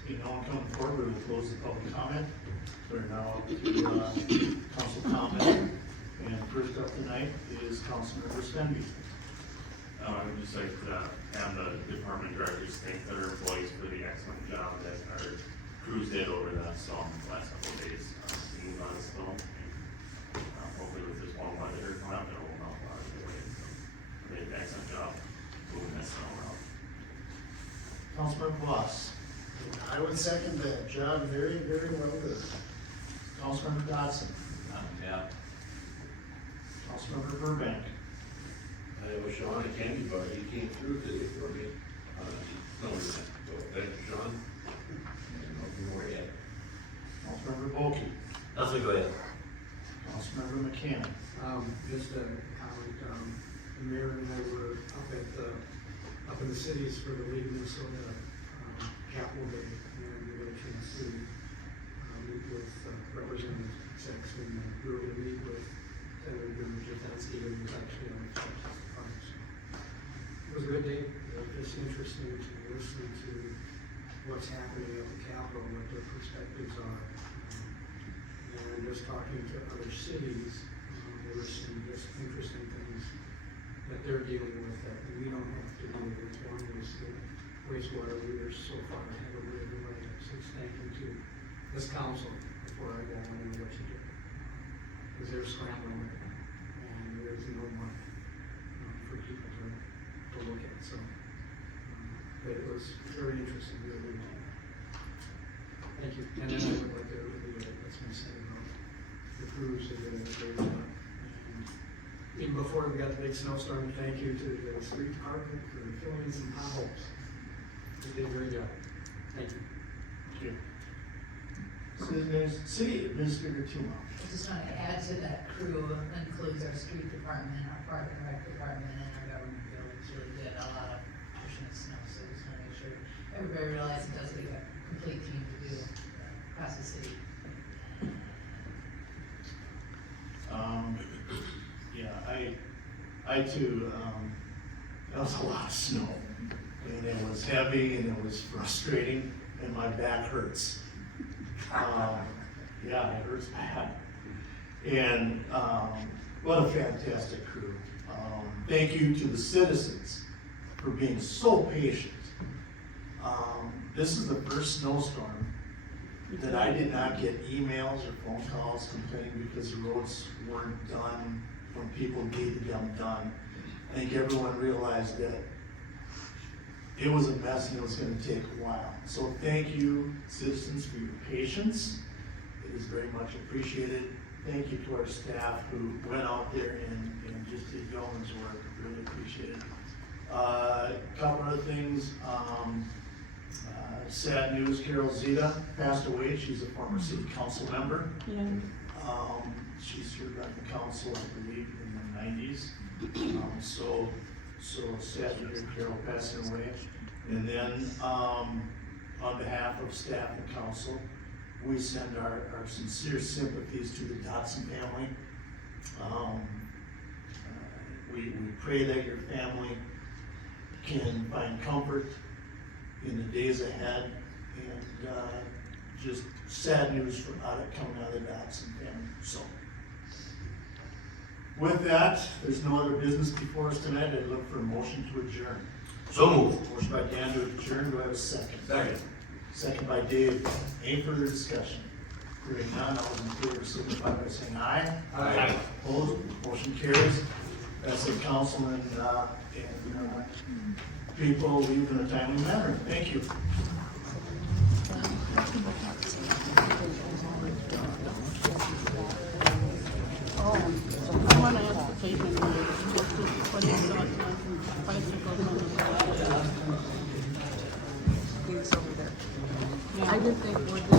Seeing no one coming forward, we will close the public comment. We're now up to council comment. And first up tonight is Councilmember Stenby. I would just like to have the department directors thank their employees for the excellent job that our crews did over that storm the last couple of days. To move on the storm. Hopefully with this warm weather here coming up, it will melt a lot of the way. So they did an excellent job moving that snow around. Councilmember Voss. I would second that. Job very, very well done. Councilmember Dodson. Yeah. Councilmember Burbank. I was Sean at Candy Bar, he came through today for me. No, so thank you, Sean. And no more yet. Councilmember Bulkey. Nothing, go ahead. Councilmember McCann. Just a comment, the mayor and I were up in the cities for the League of Minnesota Capital Day, and we had a chance to meet with Representative Saxon, and we were able to meet with Senator Jotansky, and was actually on the farm. It was a good day. It was just interesting to listen to what's happening at the Capitol, what their perspectives are. And just talking to other cities, there were some just interesting things that they're dealing with that we don't have to deal with. One was the wastewater leaders so far ahead of everybody else. So thank you to this council before I go on and what you do. Because they're scrambling and there's no more for people to look at. So but it was very interesting, really. Thank you. And then I would like to really, that's my say about the crews that did a great job. And even before we got the big snowstorm, thank you to the street department for filling in some potholes. They did a great job. Thank you. Thank you. City Administrator Tuma. I just want to add to that crew includes our street department, our park and rec department, and our government buildings really did a lot of pushing the snow, so just want to make sure everybody realizes it does take a complete team to do across the city. Yeah, I too, that was a lot of snow. And it was heavy and it was frustrating and my back hurts. Yeah, it hurts bad. And what a fantastic crew. Thank you to the citizens for being so patient. This is the first snowstorm that I did not get emails or phone calls complaining because the roads weren't done when people needed them done. I think everyone realized that it was a mess and it was going to take a while. So thank you, citizens, for your patience. It is very much appreciated. Thank you to our staff who went out there and just did yeoman's work. Really appreciate it. A couple other things. Sad news, Carol Zeta passed away. She's a former city council member. Yeah. She served on the council, I believe, in the 90s. So sad to hear Carol passing away. And then, on behalf of staff and council, we send our sincere sympathies to the Dotson family. We pray that your family can find comfort in the days ahead, and just sad news coming out of the Dotson family. So, with that, there's no other business before us tonight. I'd look for a motion to adjourn. So moved. Motion by Dan to adjourn, do I have a second? Second. Second by Dave. Any further discussion? Hearing none, all those in favor signify by saying aye. Aye. Opposed, motion carries. That's the council and people leave in a timely manner. Thank you. I did think